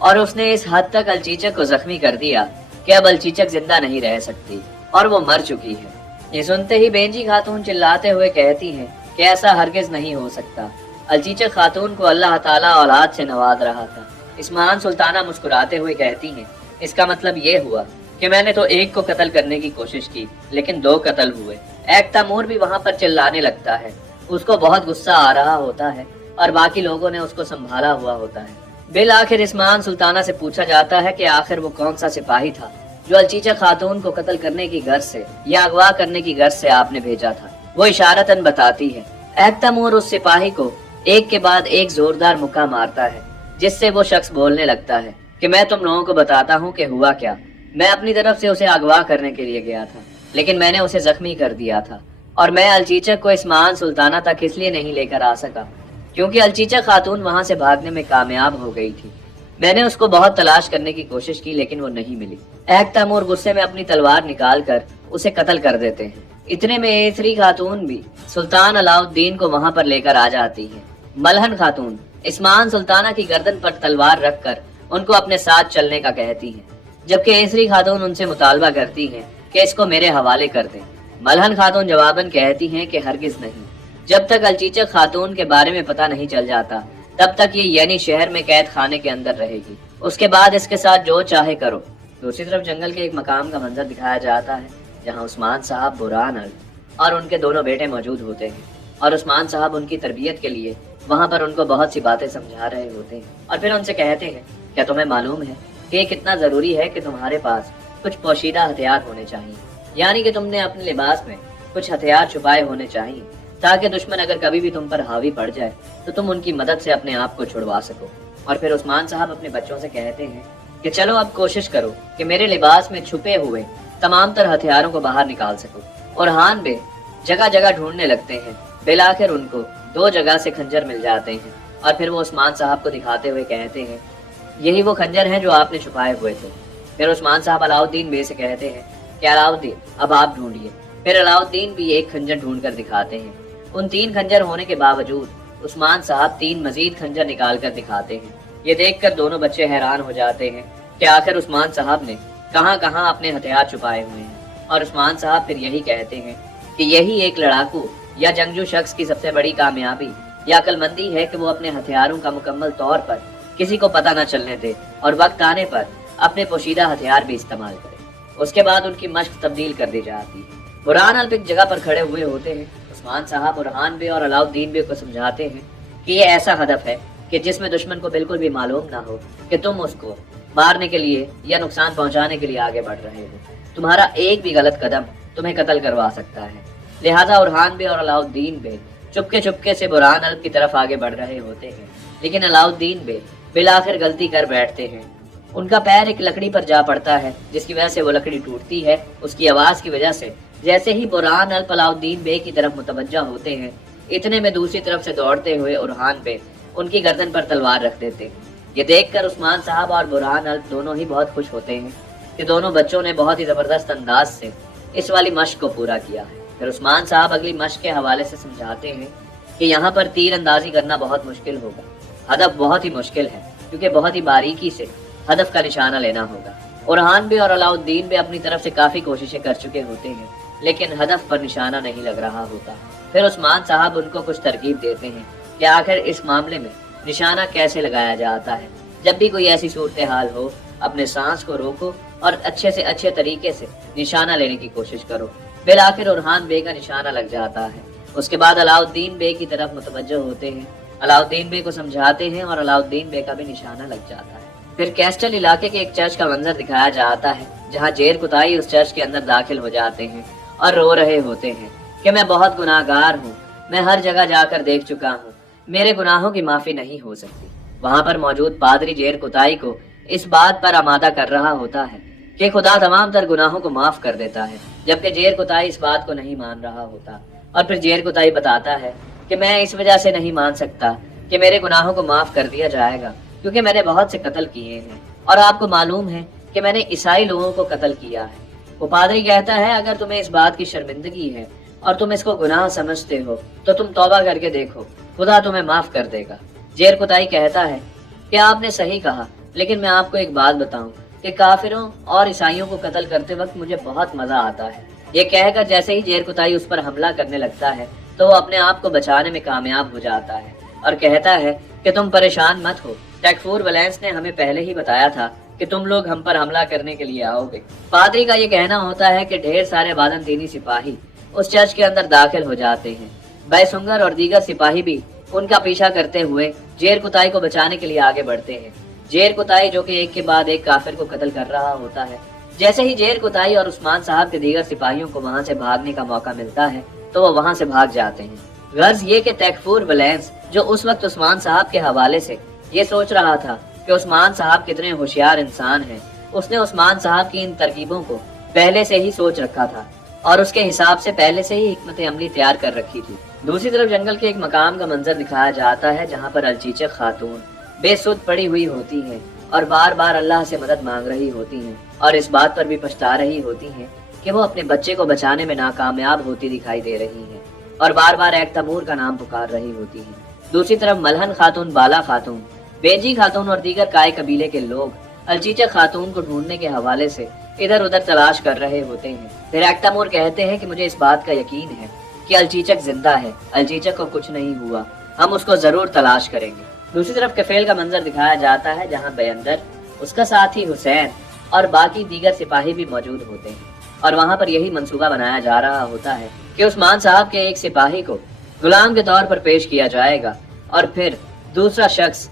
और उसने इस हद तक अलचीचक को जख्मी कर दिया कि अब अलचीचक जिंदा नहीं रह सकती और वो मर चुकी है। ये सुनते ही बेंजी खातून चिल्लाते हुए कहती है कि ऐसा हरगिज नहीं हो सकता। अलचीचक खातून को अल्लाह ताला औलाद से नवाज रहा था। इस्मान सुल्ताना मुस्कुराते हुए कहती है, इसका मतलब ये हुआ कि मैंने तो एक को कत्ल करने की कोशिश की, लेकिन दो कत्ल हुए। एक तैमूर भी वहाँ पर चिल्लाने लगता है। उसको बहुत गुस्सा आ रहा होता है और बाकी लोगों ने उसको संभाला हुआ होता है। बिल आखिर इस्मान सुल्ताना से पूछा जाता है कि आखिर वो कौन सा सिपाही था जो अलचीचा खातून को कत्ल करने की गर्ज से या अगवा करने की गर्ज से आपने भेजा था। वो इशारतन बताती है। एक तैमूर उस सिपाही को एक के बाद एक जोरदार मुक्का मारता है, जिससे वो शख्स बोलने लगता है कि मैं तुम लोगों को बताता हूँ कि हुआ क्या। मैं अपनी तरफ से उसे अगवा करने के लिए गया था, लेकिन मैंने उसे जख्मी कर दिया था और मैं अलचीचक को इस्मान सुल्ताना तक इसलिए नहीं लेकर आ सका क्योंकि अलचीचा खातून वहां से भागने में कामयाब हो गई थी। मैंने उसको बहुत तलाश करने की कोशिश की, लेकिन वो नहीं मिली। एक तैमूर गुस्से में अपनी तलवार निकाल कर उसे कत्ल कर देते हैं। इतने में एसरी खातून भी सुल्तान अलाउद्दीन को वहां पर लेकर आ जाती है। मलहन खातून इस्मान सुल्ताना की गर्दन पर तलवार रखकर उनको अपने साथ चलने का कहती है, जबकि एसरी खातून उनसे मुतालबा करती है कि इसको मेरे हवाले कर दें। मलहन खातून जवाबन कहती हैं कि हरगिज नहीं, जब तक अलचीचा खातून के बारे में पता नहीं चल जाता तब तक ये यानी शहर में कैद खाने के अंदर रहेगी। उसके बाद इसके साथ जो चाहे करो। दूसरी तरफ जंगल के एक मकाम का मंजर दिखाया जाता है जहाँ उस्मान साहब, बुरहान अल और उनके दोनों बेटे मौजूद होते हैं और उस्मान साहब उनकी तरबियत के लिए वहाँ पर उनको बहुत सी बातें समझा रहे होते हैं और फिर उनसे कहते हैं, क्या तुम्हें मालूम है कि ये कितना जरूरी है कि तुम्हारे पास कुछ पोशीदा हथियार होने चाहिए, यानी कि तुमने अपने लिबास में कुछ हथियार छुपाए होने चाहिए ताकि दुश्मन अगर कभी भी तुम पर हावी पड़ जाए तो तुम उनकी मदद से अपने आप को छुड़वा सको। और फिर उस्मान साहब अपने बच्चों से कहते हैं कि चलो अब कोशिश करो कि मेरे लिबास में छुपे हुए तमाम तरह हथियारों को बाहर निकाल सको। और हान बे जगह जगह ढूंढने लगते हैं। बिलाखिर उनको दो जगह से खंजर मिल जाते हैं और फिर वो उस्मान साहब को दिखाते हुए कहते हैं, यही वो खंजर हैं जो आपने छुपाए हुए थे। फिर उस्मान साहब अलाउद्दीन बे से कहते हैं कि अलाउद्दीन अब आप ढूंढिए। फिर अलाउद्दीन भी एक खंजर ढूंढ कर दिखाते हैं। उन 3 खंजर होने के बावजूद उस्मान साहब 3 मजीद खंजर निकाल कर दिखाते हैं। ये देखकर दोनों बच्चे हैरान हो जाते हैं कि आखिर उस्मान साहब ने कहां कहां अपने हथियार छुपाए हुए हैं। और उस्मान साहब फिर यही कहते हैं कि यही एक लड़ाकू या जंगजू शख्स की सबसे बड़ी कामयाबी या अक्लमंदी है कि वो अपने हथियारों का मुकम्मल तौर पर किसी को पता न चलने दे और वक्त आने पर अपने पोशीदा हथियार भी इस्तेमाल करे। उसके बाद उनकी मश्क तब्दील कर दी जाती है। बुरहान अल एक जगह पर खड़े हुए होते हैं। उस्मान साहब बुरहान बे और अलाउद्दीन बे को समझाते हैं कि ये ऐसा हदफ है कि जिसमें दुश्मन को बिल्कुल भी मालूम ना हो कि तुम उसको मारने के लिए या नुकसान पहुंचाने के लिए आगे बढ़ रहे हो। तुम्हारा एक भी गलत कदम तुम्हें कत्ल करवा सकता है। लिहाजा बुरहान बे और अलाउद्दीन बे चुपके से बुरहान अल की तरफ आगे बढ़ रहे होते हैं, लेकिन अलाउद्दीन बे बिलाखिर गलती कर बैठते हैं। उनका पैर एक लकड़ी पर जा पड़ता है, जिसकी वजह से वो लकड़ी टूटती है। उसकी आवाज की वजह से जैसे ही बुरहान अल अलाउद्दीन बे की तरफ मुतवज्जा होते हैं, इतने में दूसरी तरफ से दौड़ते हुए बुरहान बे उनकी गर्दन पर तलवार रख देते हैं। ये देखकर उस्मान साहब और बुरहान अल दोनों ही बहुत खुश होते हैं कि दोनों बच्चों ने बहुत ही जबरदस्त अंदाज से इस वाली मश्क को पूरा किया है। फिर उस्मान साहब अगली मश्क के हवाले से समझाते हैं कि यहाँ पर तीर अंदाजी करना बहुत मुश्किल होगा। हदफ बहुत ही मुश्किल है क्योंकि बहुत ही बारीकी से हदफ का निशाना लेना होगा। बुरहान बे और अलाउद्दीन बे अपनी तरफ से काफी कोशिशें कर चुके होते हैं, लेकिन हदफ पर निशाना नहीं लग रहा होता। फिर उस्मान साहब उनको कुछ तरकीब देते हैं कि आखिर इस मामले में निशाना कैसे लगाया जाता है। जब भी कोई ऐसी सूरत हाल हो, अपने सांस को रोको और अच्छे से अच्छे तरीके से निशाना लेने की कोशिश करो। फिर आखिर बुरहान बे का निशाना लग जाता है। उसके बाद अलाउद्दीन बे की तरफ मुतवज्जह होते हैं, अलाउद्दीन बे को समझाते हैं और अलाउद्दीन बे का भी निशाना लग जाता है। फिर कैस्टल इलाके के एक चर्च का मंजर दिखाया जाता है जहाँ जेर कुताई उस चर्च के अंदर दाखिल हो जाते हैं और रो रहे होते हैं कि मैं बहुत गुनाहगार हूँ, मैं हर जगह जाकर देख चुका हूँ, मेरे गुनाहों की माफी नहीं हो सकती। वहां पर मौजूद पादरी जेर कुताई को इस बात पर आमादा कर रहा होता है कि खुदा तमाम तर गुनाहों को माफ कर देता है, जबकि जेर कुताई इस बात को नहीं मान रहा होता। और फिर जेर कुताई बताता है कि मैं इस वजह से नहीं मान सकता कि मेरे गुनाहों को माफ कर दिया जाएगा, क्योंकि मैंने बहुत से कत्ल किए हैं और आपको मालूम है कि मैंने ईसाई लोगों को कत्ल किया है। वो पादरी कहता है, अगर तुम्हें इस बात की शर्मिंदगी है और तुम इसको गुनाह समझते हो तो तुम तौबा करके देखो, खुदा तुम्हें माफ कर देगा। जेर कुताई कहता है कि आपने सही कहा, लेकिन मैं आपको एक बात बताऊं कि काफिरों और ईसाइयों को कत्ल करते वक्त मुझे बहुत मजा आता है। ये कहकर जैसे ही जेर कुताई उस पर हमला करने लगता है तो वो अपने आप को बचाने में कामयाब हो जाता है और कहता है कि तुम परेशान मत हो, टेकफूर वैलेंस ने हमें पहले ही बताया था कि तुम लोग हम पर हमला करने के लिए आओगे। पादरी का ये कहना होता है कि ढेर सारे बाज़ंतीनी सिपाही उस चर्च के अंदर दाखिल हो जाते हैं। बैसुंगर और दीगर सिपाही भी उनका पीछा करते हुए जेर कुताई को बचाने के लिए आगे बढ़ते हैं। जेर कुताई जो कि एक के बाद एक काफिर को कत्ल कर रहा होता है। जैसे ही जेर कुताई और उस्मान साहब के दीगर सिपाहियों को वहां से भागने का मौका मिलता है तो वो वहां से भाग जाते हैं। गर्ज ये कि टेकफूर वैलेंस जो उस वक्त उस्मान साहब के हवाले से ये सोच रहा था कि उस्मान साहब कितने होशियार इंसान हैं, उसने उस्मान साहब की इन तरकीबों को पहले से ही सोच रखा था और उसके हिसाब से पहले से ही हिकमत अमली तैयार कर रखी थी। दूसरी तरफ जंगल के एक मकाम का मंजर दिखाया जाता है जहाँ पर अलचीचक खातून बेसुध पड़ी हुई होती हैं और बार बार अल्लाह से मदद मांग रही होती हैं और इस बात पर भी पछता रही होती हैं कि वो अपने बच्चे को बचाने में नाकामयाब होती दिखाई दे रही हैं और बार बार एक तमूर का नाम पुकार रही होती हैं। दूसरी तरफ मलहन खातून, बाला खातून, बेजी खातून और दीगर काय कबीले के लोग अलचीचक खातून को ढूंढने के हवाले से इधर उधर तलाश कर रहे होते हैं। फिर एक तमूर कहते हैं कि मुझे इस बात का यकीन है कि अलचीचक जिंदा है, अलचीचक को कुछ नहीं हुआ, हम उसको जरूर तलाश करेंगे। दूसरी तरफ कफेल का मंजर दिखाया जाता है जहाँ बेअंदर, उसका साथी हुसैन और बाकी दीगर सिपाही भी मौजूद होते हैं और वहाँ पर यही मंसूबा बनाया जा रहा होता है कि उस्मान साहब के एक सिपाही को गुलाम के तौर पर पेश किया जाएगा और फिर दूसरा शख्स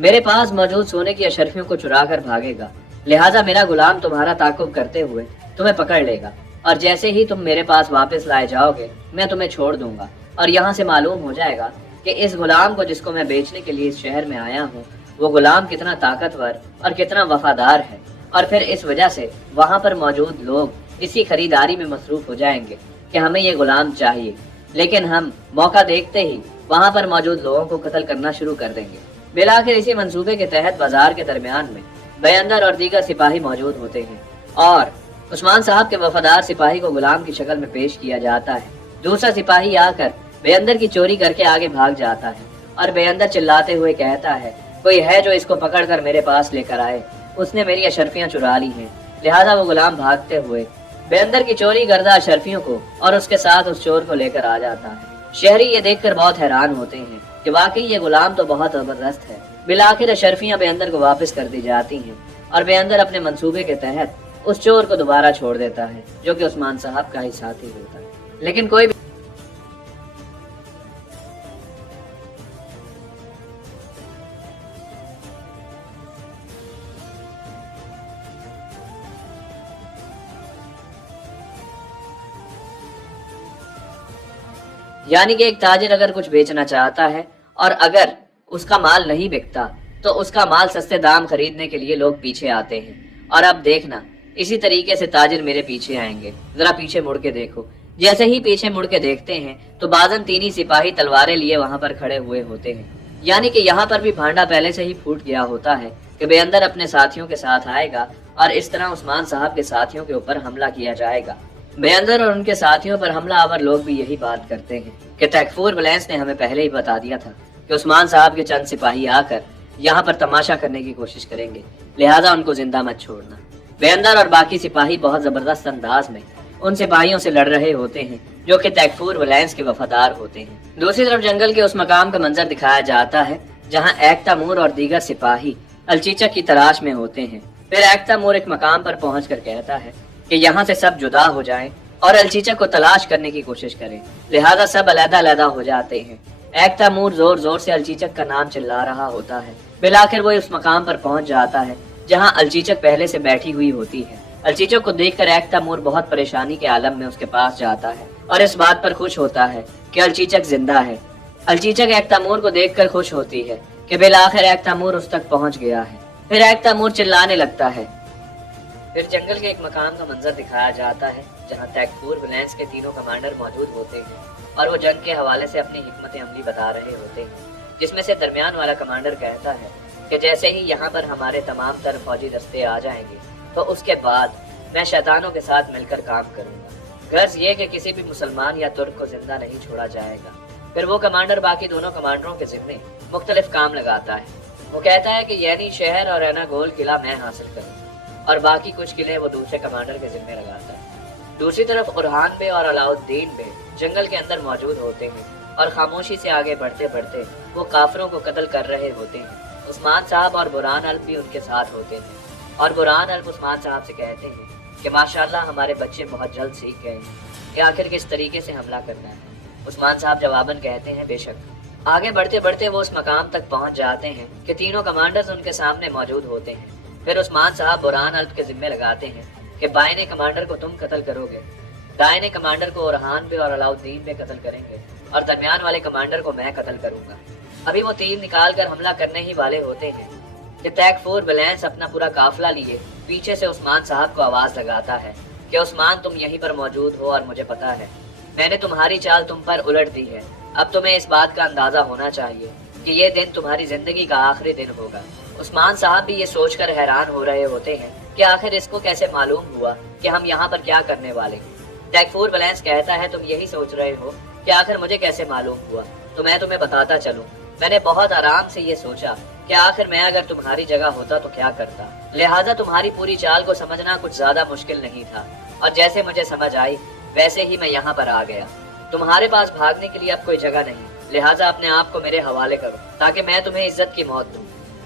मेरे पास मौजूद सोने की अशरफियों को चुरा कर भागेगा, लिहाजा मेरा गुलाम तुम्हारा ताकुब करते हुए तुम्हें पकड़ लेगा और जैसे ही तुम मेरे पास वापस लाए जाओगे मैं तुम्हें छोड़ दूंगा और यहाँ से मालूम हो जाएगा कि इस गुलाम को जिसको मैं बेचने के लिए इस शहर में आया हूँ वो गुलाम कितना ताकतवर और कितना वफादार है। और फिर इस वजह से वहाँ पर मौजूद लोग इसी खरीदारी में मसरूफ हो जाएंगे कि हमें ये गुलाम चाहिए, लेकिन हम मौका देखते ही वहाँ पर मौजूद लोगों को कत्ल करना शुरू कर देंगे। बिलाखिर इसी मंसूबे के तहत बाजार के दरमियान में बेअंदर और दीगर सिपाही मौजूद होते हैं और उस्मान साहब के वफादार सिपाही को गुलाम की शक्ल में पेश किया जाता है। दूसरा सिपाही आकर बेअंदर की चोरी करके आगे भाग जाता है और बेअंदर चिल्लाते हुए कहता है, कोई है जो इसको पकड़कर मेरे पास लेकर आए, उसने मेरी अशरफियां चुरा ली हैं। लिहाजा वो गुलाम भागते हुए बेअंदर की चोरी करदा अशरफियों को और उसके साथ उस चोर को लेकर आ जाता है। शहरी ये देखकर बहुत हैरान होते हैं कि वाकई ये गुलाम तो बहुत जबरदस्त है। बिलाखिर अशरफियां बेअंदर को वापस कर दी जाती हैं और बेअंदर अपने मंसूबे के तहत उस चोर को दोबारा छोड़ देता है जो कि उस्मान साहब का ही साथी होता है। लेकिन कोई यानी कि एक ताजिर अगर कुछ बेचना चाहता है और अगर उसका माल नहीं बिकता तो उसका माल सस्ते दाम खरीदने के लिए लोग पीछे आते हैं। और अब देखना, इसी तरीके से ताजिर मेरे पीछे आएंगे। जरा पीछे मुड़ के देखो। जैसे ही पीछे मुड़ के देखते हैं तो बाज़ंतीनी सिपाही तलवारें लिए वहां पर खड़े हुए होते हैं। यानी कि यहाँ पर भी भांडा पहले से ही फूट गया होता है कि बेअंदर अपने साथियों के साथ आएगा और इस तरह उस्मान साहब के साथियों के ऊपर हमला किया जाएगा। बेअंदर और उनके साथियों पर हमलावर लोग भी यही बात करते हैं कि टेकफूर वैलेंस ने हमें पहले ही बता दिया था कि उस्मान साहब के चंद सिपाही आकर यहाँ पर तमाशा करने की कोशिश करेंगे, लिहाजा उनको जिंदा मत छोड़ना। बेअंदर और बाकी सिपाही बहुत जबरदस्त अंदाज में उन सिपाहियों से लड़ रहे होते हैं जो कि टेकफूर वैलेंस के वफादार होते हैं। दूसरी तरफ जंगल के उस मकाम का मंजर दिखाया जाता है जहाँ एकता मूर और दीगर सिपाही अलचीचक की तलाश में होते हैं। फिर एकता मूर एक मकाम पर पहुंच कर कहता है कि यहाँ से सब जुदा हो जाएं और अलचीचक को तलाश करने की कोशिश करें, लिहाजा सब अलग-अलग हो जाते हैं। एकता मूर जोर जोर से अलचीचक का नाम चिल्ला रहा होता है। बिलाखिर वो उस मकाम पर पहुंच जाता है जहां अलचीचक पहले से बैठी हुई होती है। अलचीचक को देखकर एकता मूर बहुत परेशानी के आलम में उसके पास जाता है और इस बात पर खुश होता है कि अलचीचक जिंदा है। अलचीचक एक तैमूर को देखकर खुश होती है कि बिलाखिर एक तैमूर उस तक पहुंच गया है। फिर एक तैमूर चिल्लाने लगता है। फिर जंगल के एक मकाम का मंजर दिखाया जाता है जहां तैकफूर वैलेंस के तीनों कमांडर मौजूद होते हैं और वो जंग के हवाले से अपनी हिकमत अमली बता रहे होते हैं, जिसमें से दरमियान वाला कमांडर कहता है कि जैसे ही यहाँ पर हमारे तमाम तर फौजी दस्ते आ जाएंगे तो उसके बाद मैं शैतानों के साथ मिलकर काम करूंगा। गर्ज ये कि किसी भी मुसलमान या तुर्क को जिंदा नहीं छोड़ा जाएगा। फिर वो कमांडर बाकी दोनों कमांडरों के जिम्मे मुख्तलिफ काम लगाता है। वो कहता है कि यानी शहर और एना गोल किला मैं हासिल करूँ और बाकी कुछ किले वो दूसरे कमांडर के जिम्मे लगाता है। दूसरी तरफ उरहान बे और अलाउद्दीन बे जंगल के अंदर मौजूद होते हैं और खामोशी से आगे बढ़ते बढ़ते वो काफिरों को कत्ल कर रहे होते हैं। उस्मान साहब और बुरहान अल्प भी उनके साथ होते हैं और बुरहान अल्प उस्मान साहब से कहते हैं कि माशाल्लाह हमारे बच्चे बहुत जल्द सीख गए हैं कि आखिर किस तरीके से हमला करना है। उस्मान साहब जवाबन कहते हैं बेशक। आगे बढ़ते बढ़ते वो उस मकाम तक पहुंच जाते हैं कि तीनों कमांडर्स उनके सामने मौजूद होते हैं। फिर उस्मान साहब बुरहान अल्प के जिम्मे लगाते हैं कि बाइने कमांडर को तुम कत्ल करोगे, दाइने कमांडर को उरहान बे और अलाउद्दीन बे कत्ल करेंगे और दरमियान वाले कमांडर को मैं कत्ल करूंगा। अभी वो तीर निकाल कर हमला करने ही वाले होते हैं कि तैकफूर वैलेंस अपना पूरा काफिला लिए पीछे से उस्मान साहब को आवाज लगाता है कि उस्मान तुम यहीं पर मौजूद हो और मुझे पता है मैंने तुम्हारी चाल तुम पर उलट दी है। अब तुम्हें इस बात का अंदाजा होना चाहिए कि ये दिन तुम्हारी जिंदगी का आखिरी दिन होगा। उस्मान साहब भी ये सोचकर हैरान हो रहे होते हैं कि आखिर इसको कैसे मालूम हुआ कि हम यहाँ पर क्या करने वाले। तैकफूर वैलेंस कहता है तुम यही सोच रहे हो कि आखिर मुझे कैसे मालूम हुआ, तो मैं तुम्हें बताता चलूं। मैंने बहुत आराम से ये सोचा कि आखिर मैं अगर तुम्हारी जगह होता तो क्या करता, लिहाजा तुम्हारी पूरी चाल को समझना कुछ ज्यादा मुश्किल नहीं था और जैसे मुझे समझ आई वैसे ही मैं यहाँ पर आ गया। तुम्हारे पास भागने के लिए अब कोई जगह नहीं, लिहाजा अपने आप को मेरे हवाले करो ताकि मैं तुम्हें इज्जत की मौत दूं।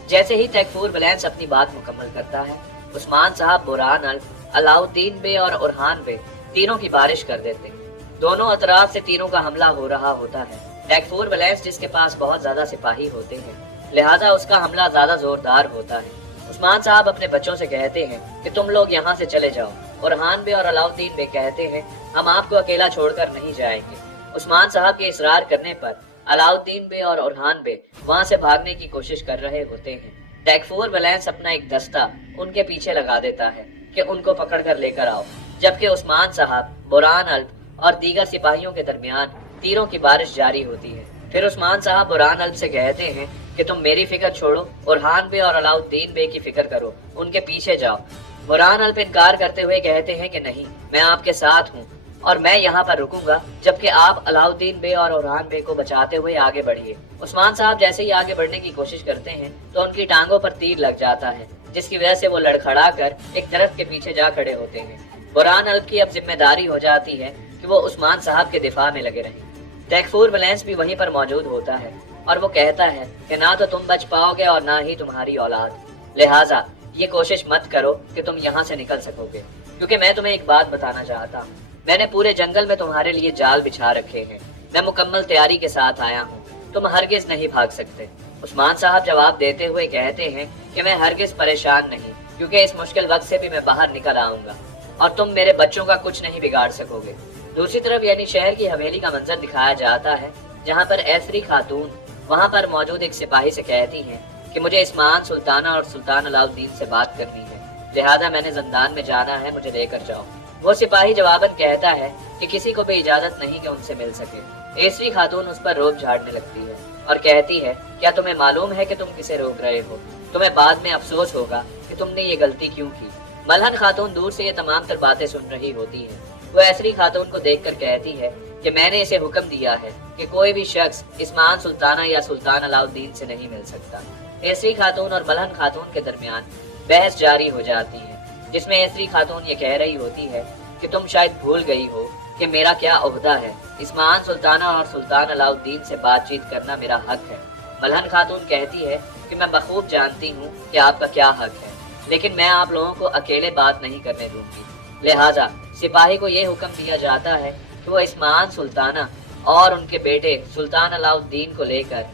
जैसे ही तैकफूर वैलेंस अपनी बात मुकम्मल करता है, उस्मान साहब बुरहान अल्प, अलाउद्दीन बे और उरहान बे तीरों की बारिश कर देते हैं। दोनों अतराफ से तीरों का हमला हो रहा होता है। तैकफूर वैलेंस जिसके पास बहुत ज्यादा सिपाही होते हैं, लिहाजा उसका हमला ज्यादा जोरदार होता है। उस्मान साहब अपने बच्चों से कहते हैं कि तुम लोग यहाँ से चले जाओ। उरहान बे और अलाउद्दीन बे कहते हैं हम आपको अकेला छोड़कर नहीं जाएंगे। उस्मान साहब के इसरार करने पर अलाउद्दीन बे और उरहान बे वहाँ से भागने की कोशिश कर रहे होते हैं। तैकफूर वैलेंस अपना एक दस्ता उनके पीछे लगा देता है कि उनको पकड़ कर लेकर आओ, जबकि उस्मान साहब, बुरहान अल्प और दीगर सिपाहियों के दरमियान तीरों की बारिश जारी होती है। फिर उस्मान साहब बुरहान अल्प से कहते हैं कि तुम मेरी फिक्र छोड़ो, उरहान बे और अलाउद्दीन बे की फिक्र करो, उनके पीछे जाओ। बुरहान अल्प इनकार करते हुए कहते हैं कि नहीं, मैं आपके साथ हूँ और मैं यहाँ पर रुकूंगा जबकि आप अलाउद्दीन बे और उरहान बे को बचाते हुए आगे बढ़िए। उस्मान साहब जैसे ही आगे बढ़ने की कोशिश करते हैं तो उनकी टांगों पर तीर लग जाता है, जिसकी वजह से वो लड़खड़ा कर एक दरख्त के पीछे जा खड़े होते हैं। बुरहान अल्प की अब जिम्मेदारी हो जाती है कि वो उस्मान साहब के दिफा में लगे रहें। तैकफूर वैलेंस भी वहीं पर मौजूद होता है और वो कहता है कि ना तो तुम बच पाओगे और ना ही तुम्हारी औलाद, लिहाजा ये कोशिश मत करो कि तुम यहाँ से निकल सकोगे, क्योंकि मैं तुम्हें एक बात बताना चाहता हूँ। मैंने पूरे जंगल में तुम्हारे लिए जाल बिछा रखे हैं। मैं मुकम्मल तैयारी के साथ आया हूँ, तुम हरगिज नहीं भाग सकते। उस्मान साहब जवाब देते हुए कहते हैं कि मैं हरगिज परेशान नहीं, क्योंकि इस मुश्किल वक्त से भी मैं बाहर निकल आऊंगा और तुम मेरे बच्चों का कुछ नहीं बिगाड़ सकोगे। दूसरी तरफ यानी शहर की हवेली का मंजर दिखाया जाता है जहाँ पर ऐसरी खातून वहाँ पर मौजूद एक सिपाही से कहती हैं कि मुझे इस्मान सुल्ताना और सुल्तान अलाउद्दीन से बात करनी है, लिहाजा मैंने जिंदान में जाना है, मुझे लेकर जाओ। वो सिपाही जवाबन कहता है कि किसी को भी इजाजत नहीं कि उनसे मिल सके। ऐसरी खातून उस पर रोब झाड़ने लगती है और कहती है क्या तुम्हें मालूम है कि तुम किसे रोक रहे हो? तुम्हें बाद में अफसोस होगा कि तुमने ये गलती क्यों की। मलहन खातून दूर से ये तमाम तर बातें सुन रही होती है। वो ऐसरी खातून को देखकर कहती है कि मैंने इसे हुक्म दिया है कि कोई भी शख्स इस्मान सुल्ताना या सुल्तान अलाउद्दीन से नहीं मिल सकता। ऐसरी खातून और मलहन खातून के दरमियान बहस जारी हो जाती है, जिसमें ऐसरी खातून ये कह रही होती है कि तुम शायद भूल गई हो कि मेरा क्या ओहदा है। इस्मान सुल्ताना और सुल्तान अलाउद्दीन से बातचीत करना मेरा हक है। मलहन खातून कहती है कि मैं बखूब जानती हूँ कि आपका क्या हक है, लेकिन मैं आप लोगों को अकेले बात नहीं करने दूंगी। लिहाजा सिपाही को ये हुक्म दिया जाता है कि वो इस्मान सुल्ताना और उनके बेटे सुल्तान अलाउद्दीन को लेकर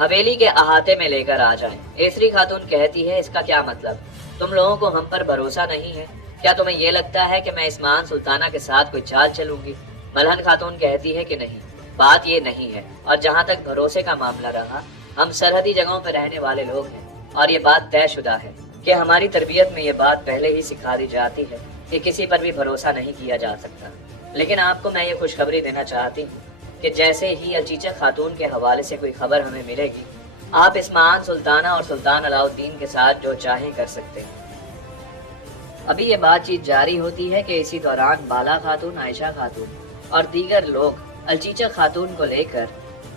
हवेली के अहाते में लेकर आ जाएं। ऐसरी खातून कहती है इसका क्या मतलब? तुम लोगों को हम पर भरोसा नहीं है? क्या तुम्हें ये लगता है कि मैं इस्मान सुल्ताना के साथ कोई चाल चलूंगी? मलहन खातून कहती है कि नहीं। बात ये नहीं है। और जहाँ तक भरोसे का मामला रहा, हम सरहदी जगहों पर रहने वाले लोग हैं और ये बात तयशुदा है कि हमारी तरबियत में ये बात पहले ही सिखा दी जाती है कि किसी पर भी भरोसा नहीं किया जा सकता। लेकिन आपको मैं ये खुशखबरी देना चाहती हूँ कि जैसे ही अलचीचा खातून के हवाले से कोई खबर हमें मिलेगी, आप इस्मान सुल्ताना और सुल्तान अलाउद्दीन के साथ जो चाहें कर सकते हैं। अभी ये बातचीत जारी होती है कि इसी दौरान बाला खातून, आयशा खातून और दीगर लोग अलचीचा खातून को लेकर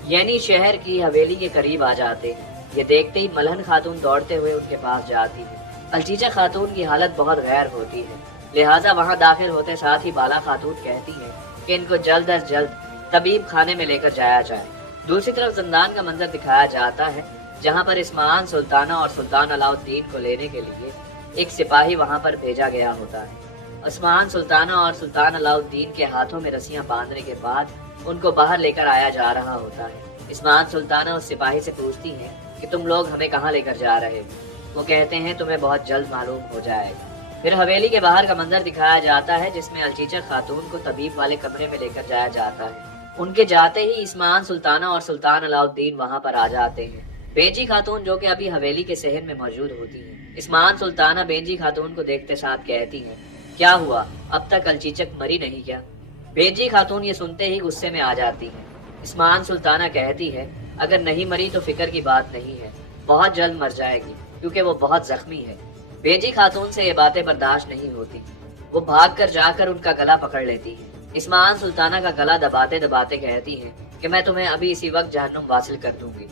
यानी शहर की हवेली के करीब आ जाते हैं। ये देखते ही मलहन खातून दौड़ते हुए उनके पास जाती है। अलचीचा खातून की हालत बहुत गैर होती है, लिहाजा वहाँ दाखिल होते साथ ही बाला खातून कहती है कि इनको जल्द अज जल्द तबीब खाने में लेकर जाया जाए। दूसरी तरफ जिंदान का मंजर दिखाया जाता है, जहाँ पर इस्मान सुल्ताना और सुल्तान अलाउद्दीन को लेने के लिए एक सिपाही वहाँ पर भेजा गया होता है। इस्मान सुल्ताना और सुल्तान अलाउद्दीन के हाथों में रस्सियां बांधने के बाद उनको बाहर लेकर आया जा रहा होता है। इस्मान सुल्ताना उस सिपाही से पूछती है कि तुम लोग हमें कहाँ लेकर जा रहे हो। वो कहते हैं तुम्हें बहुत जल्द मालूम हो जाएगा। फिर हवेली के बाहर का मंजर दिखाया जाता है, जिसमें अलचीचा खातून को तबीब वाले कमरे में लेकर जाया जाता है। उनके जाते ही इस्मान सुल्ताना और सुल्तान अलाउद्दीन वहाँ पर आ जाते हैं। बेंजी खातून जो कि अभी हवेली के शहर में मौजूद होती है, इस्मान सुल्ताना बेंजी खातून को देखते साथ कहती है, क्या हुआ, अब तक अलचीचक मरी नहीं क्या? बेंजी खातून ये सुनते ही गुस्से में आ जाती है। इस्मान सुल्ताना कहती है, अगर नहीं मरी तो फिक्र की बात नहीं है, बहुत जल्द मर जाएगी क्योंकि वो बहुत जख्मी है। बेंजी खातून से ये बातें बर्दाश्त नहीं होती, वो भाग कर जाकर उनका गला पकड़ लेती है। इस्मान सुल्ताना का गला दबाते दबाते कहती है कि मैं तुम्हें अभी इसी वक्त जहन्नुम वासिल कर दूंगी।